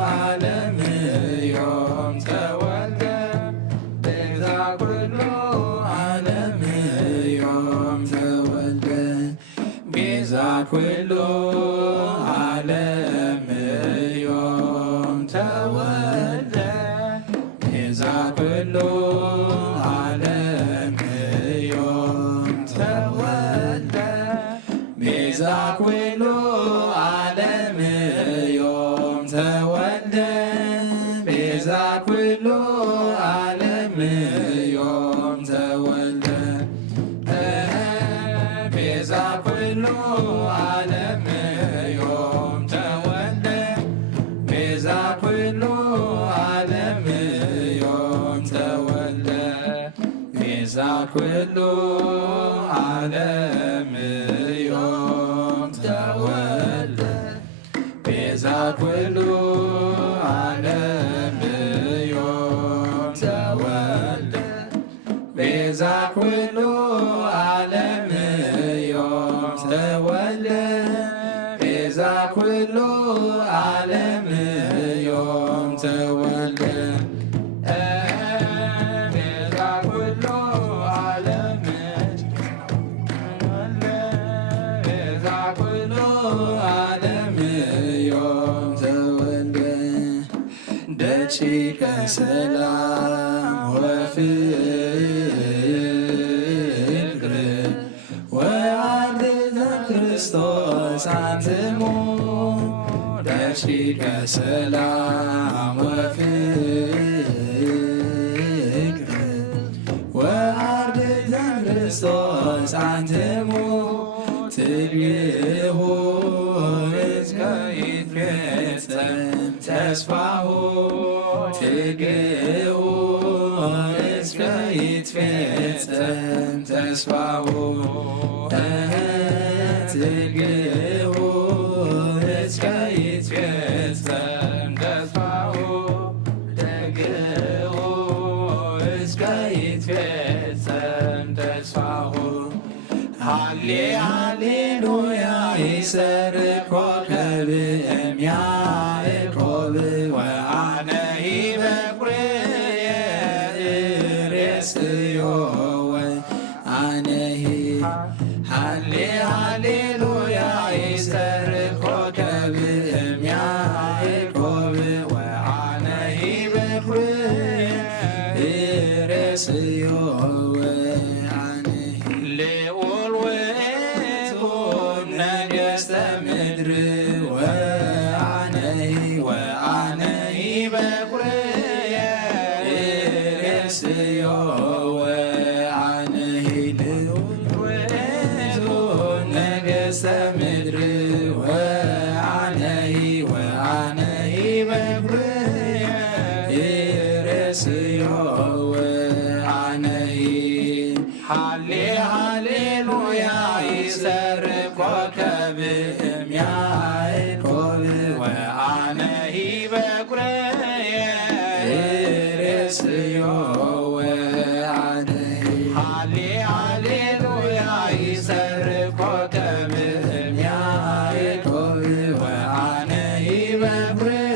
ዓለም ዮም ተወልደ ቤዛ ኩሉ ዓለም ዮም ተወልደ ቤዛ ኩሉ ዓለም ዮም ተወልደ ቤዛ ኩሉ ዓለም ዮም ተወልደ ቤዛ ኩሉ ዓለም ዮም ተወልደ ቤዛ ኩሉ ዓለም ዮም ተወልደ ቤዛ ኩሉ ዓለም ዮም ተወልደ ቤዛ ኩሉ ዓለም ዮም ተወልደ ቤዛ ኩሉ ዓለም ዮም ተወልደ ቤዛ ኩሉ ዓለም ዮም ተወልደ ቤዛ ኩሉ ዓለም ዮም ተወልደ ቤዛ ኩሉ ዓለም ዮም ተወልደ ቤዛ ኩሉ ዓለም ቤዛ ኩሉ ዓለም ዮም ተወልደ ደቂቀ ሰላም ወፍቅር ወአርድእተ ክርስቶስ አንትሙ ደቂቀ ሰላም ወፍቅር ወአርድእተ ክርስቶስ አንትሙ ትግሁ እስከ ይትፌጸም ተስፋሁ ትግሁ እስከ ይትፌጸም ተስፋሁ ትግሁ እስከ ይትፌጸም ተስፋሁ ትግሁ እስከ ይትፌጸም ተስፋሁ ሃሌ ሃሌሉያ ይሰርቅ ኮከብ እምያዕቆብ ወአነሂ በኵርየ ርእስዮ ወአነሂ ሃሌ ሃሌሉያ ይሰርቅ ኮከብ እምያዕቆብ ወአነሂ በኵርየ ርእስዮ ወአነሂ ልዑል ውእቱ ነገሥተ ምድር ወአነሂ በኵርየ ርእስዮ ወአነሂ ልዑል ውእቱ ነገሥተ ምድር ወአነሂ በኵርየ ርእስዮ ወአነሂ ሃሌ ሃሌሉያ ይሰርቅ ኮከብ እምያዕቆብ ወአነሂ በኵርየ ርእስዮ ወአነሂ ሃሌ ሃሌሉያ ይሰርቅ ኮከብ እምያዕቆብ ወአነሂ በኵርየ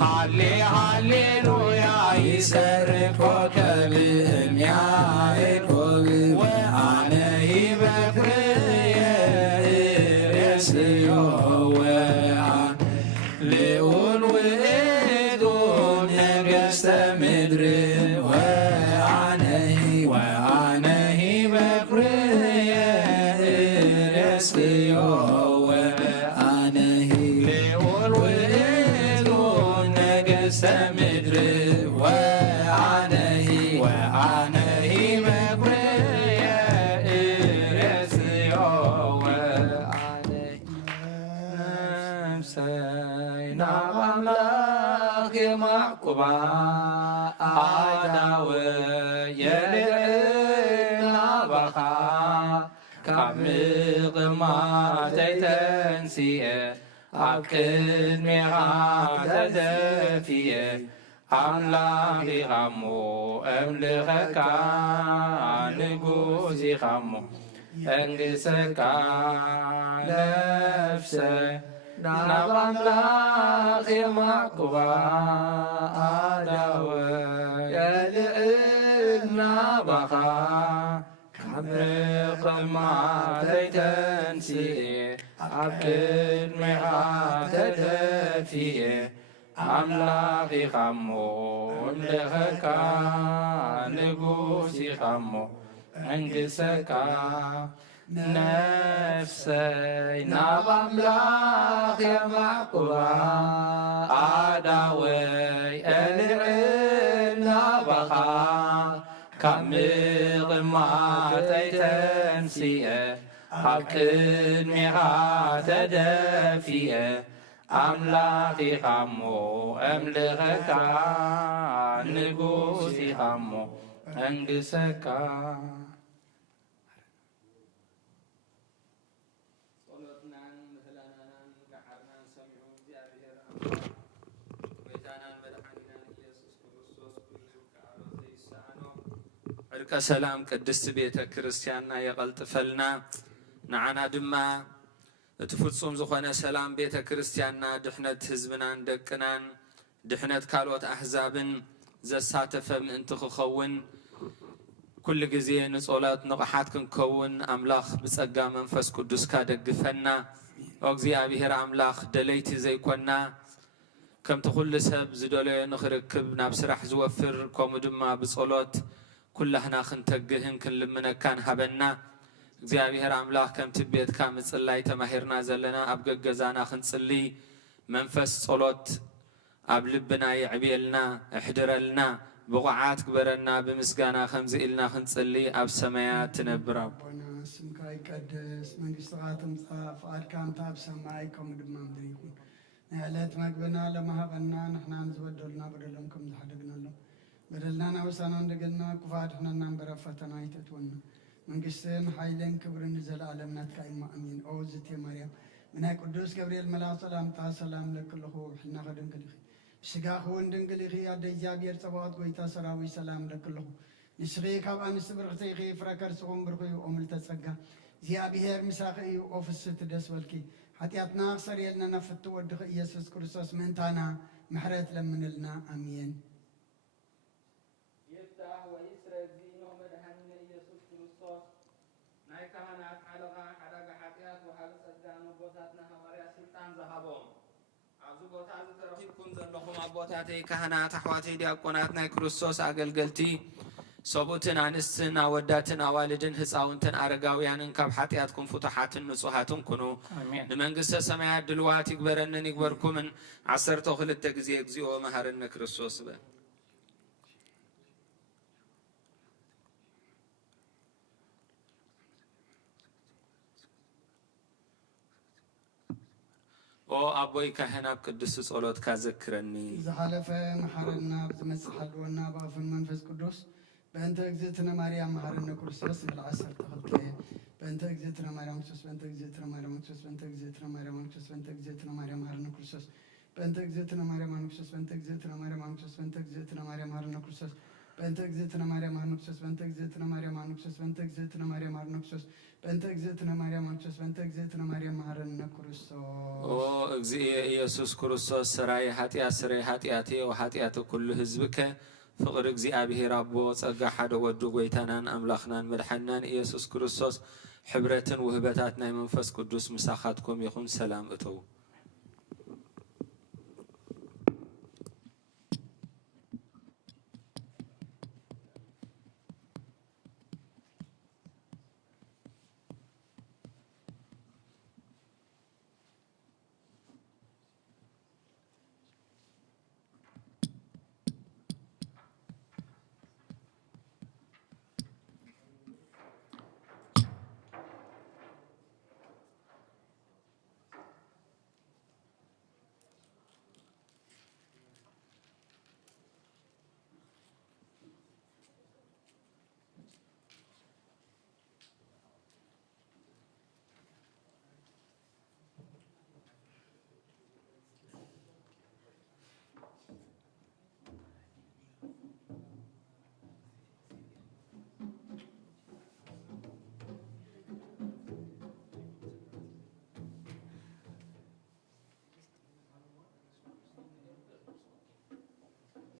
ሃሌ ሃሌሉያ ይሰርቅ ኮከብ እምያዕቆብ ወአነሂ በኩርየ ርእስዮ ልዑል ውእቱ ነገሥተ ምድር ወአነሂ በኩርየ ርእስዮ ልዑል ውእቱ ነገሥተ ምድር ወአነሂ በኩርየ ርእስዮ ነፍሰይና አምላክ የማዕቁባ አዳወ የልዕልና ባኻ ካብ ምቕማተይ ተንሲአ ኣብ ቅድሜኻ ተደፊየ ኣምላኽ ኢኻ እሞ ኣምልኸካ ንጉስ ኢኻ እሞ እንግሰካ ነፍሰይ ናብ ኣምላኽ የማዕቁባ ኣዳወ የልዕልና ባኻ ካብ ምቕማተይ ተንሲአ ኣብ ቅድሜኻ ተደፊየ ኣምላኽ ኢኻ እሞ ኣምልኸካ ንጉስ ኢኻ እሞ እንግሰካ ነፍሰይ ናብ ኣምላኽ የማዕቁባ ኣዳወይ የልዕልና ባኻ ካብ ምቕማተይ ተንሲአ ኣብ ቅድሜኻ ተደፊየ ኣምላኽ ኢኻ እሞ ኣምልኸካ ንጉስ ኢኻ እሞ እንግሰካ ጸሎትናን ምህለናናን ጋሓርናን ሰሚዑ እግዚአብሔር ጌታናን መድኃኒናን ኢየሱስ ክርስቶስ ኩሉ ዝከኣሎ ዘይሰኣኖ ዕርቀ ሰላም ቅድስቲ ቤተ ክርስቲያንና የቐልጥፈልና ንዓና ድማ እቲ ፍጹም ዝኾነ ሰላም ቤተ ክርስቲያንና ድሕነት ህዝብናን ደቅናን ድሕነት ካልኦት ኣሕዛብን ዘሳተፈ ምእንቲ ክኸውን ኩሉ ግዜ ንጸሎት ንቕሓት ክንከውን ኣምላኽ ብጸጋ መንፈስ ቅዱስካ ደግፈና እግዚአብሔር ኣምላኽ ደለይቲ ዘይኮና ከምቲ ኩሉ ሰብ ዝደለዮ ንኽርክብ ናብ ስራሕ ዝወፍር ከምኡ ድማ ብጸሎት ኩላህና ክንተግህን ክንልምነካን ሃበና እግዚአብሔር ኣምላኽ ከምቲ ቤትካ ምጽላይ ተማሂርና ዘለና ኣብ ገገዛና ክንጽልይ መንፈስ ጸሎት ኣብ ልብና ይዕብየልና እሕድረልና ብቑዓት ግበረና ብምስጋና ከምዚ ኢልና ክንጽልይ ኣብ ሰማያት ትነብር አቦና ስምካ ይቀደስ መንግሥትኻ ትምጻእ ፍቃድካ እንተ ኣብ ሰማይ ከምኡ ድማ ምድሪ ይኹን ናይ ዕለት መግብና ለማሃበና ንሕና ንዝበደሉና በደሎም ከም ዝሓደግናሎም በደልናን ኣበሳና እንደገልና ክፉኣት ሕነና እምበር ኣብ ፈተና ይተትወና መንግሥትን ሓይልን ክብርን ዘለዓለም ናትካ ኢማ ኣሚን ኦ ዝቴ ማርያም ብናይ ቅዱስ ገብርኤል መልአክ ሰላምታ ሰላም ለክልኹ ብሕልና ኸድንግል ኢኺ ብስጋኽ እውን ድንግል ኢኺ ኣደ እግዚኣብሔር ፀባዖት ጎይታ ሰራዊት ሰላም ለክልኹ ንስኺ ካብ ኣንስቲ ብርክቲ ኢኺ ፍረ ከርስኹም ብርኪ እዩ ኦ ምልዕተ ጸጋ እግዚኣብሔር ምሳኺ እዩ ኦ ፍስቲ ደስ በልኪ ኃጢአትና ክሰርየልና ነፍቲ ወድኺ ኢየሱስ ክርስቶስ ምእንታና ምሕረት ለምንልና ኣሜን ይፍታሕ ወይስረ እግዚእነ መድኃኒነ ኢየሱስ ክርስቶስ ናይ ካህናት ሓለቓ ሓዳጋ ኃጢአት ወሃቢ ጸጋ ንቦታትና ሐዋርያት ስልጣን ዝሃቦም ኣብዚ ቦታ ዝተረኺብኩም ዘለኹም ኣቦታተይ ካህናት ኣሕዋተይ ዲያቆናት ናይ ክርስቶስ ኣገልገልቲ ሰብኡትን ኣንስትን ኣወዳትን ኣዋልድን ህፃውንትን ኣረጋውያንን ካብ ኃጢአትኩም ፍቱሓትን ንጹሓትን ኩኑ ንመንግሥተ ሰማያት ድልዋት ይግበረንን ይግበርኩምን 12 ግዜ እግዚኦ መሃረነ ክርስቶስ በል ኦ ኣቦይ ካህን ኣብ ቅዱስ ጸሎትካ ዘክረኒ ዝሓለፈ መሓረና ብዝመጽእ ሓልወና ብኣፉን መንፈስ ቅዱስ በእንተ እግዝእትነ ማርያም መሃረነ ክርስቶስ ዝብል 12 በእንተ እግዝእትነ ማርያም ክርስቶስ በእንተ እግዝእትነ ማርያም ክርስቶስ በእንተ እግዝእትነ ማርያም ክርስቶስ በእንተ እግዝእትነ ማርያም መሃረነ ክርስቶስ በእንተ እግዝእትነ ማርያም ክርስቶስ በእንተ እግዝእትነ ማርያም ክርስቶስ በእንተ እግዝእትነ ማርያም መሃረነ ክርስቶስ بأنت أجزتنا مريم هرنكسوس بأنت أجزتنا مريم هرنكسوس بأنت أجزتنا مريم هرنكسوس بأنت أجزتنا مريم هرنكسوس بأنت أجزتنا مريم هرن كريستوس او اغزي يسوع كريستوس سراي حاتياتي وحاتيات كل حزبك فقر اغزي ابي ربو صقا حدا ودو غويتانان املاخنان مدحنان يسوع كريستوس حبرتن وهبتات ناي منفس قدوس مساخاتكم يكون سلام اتو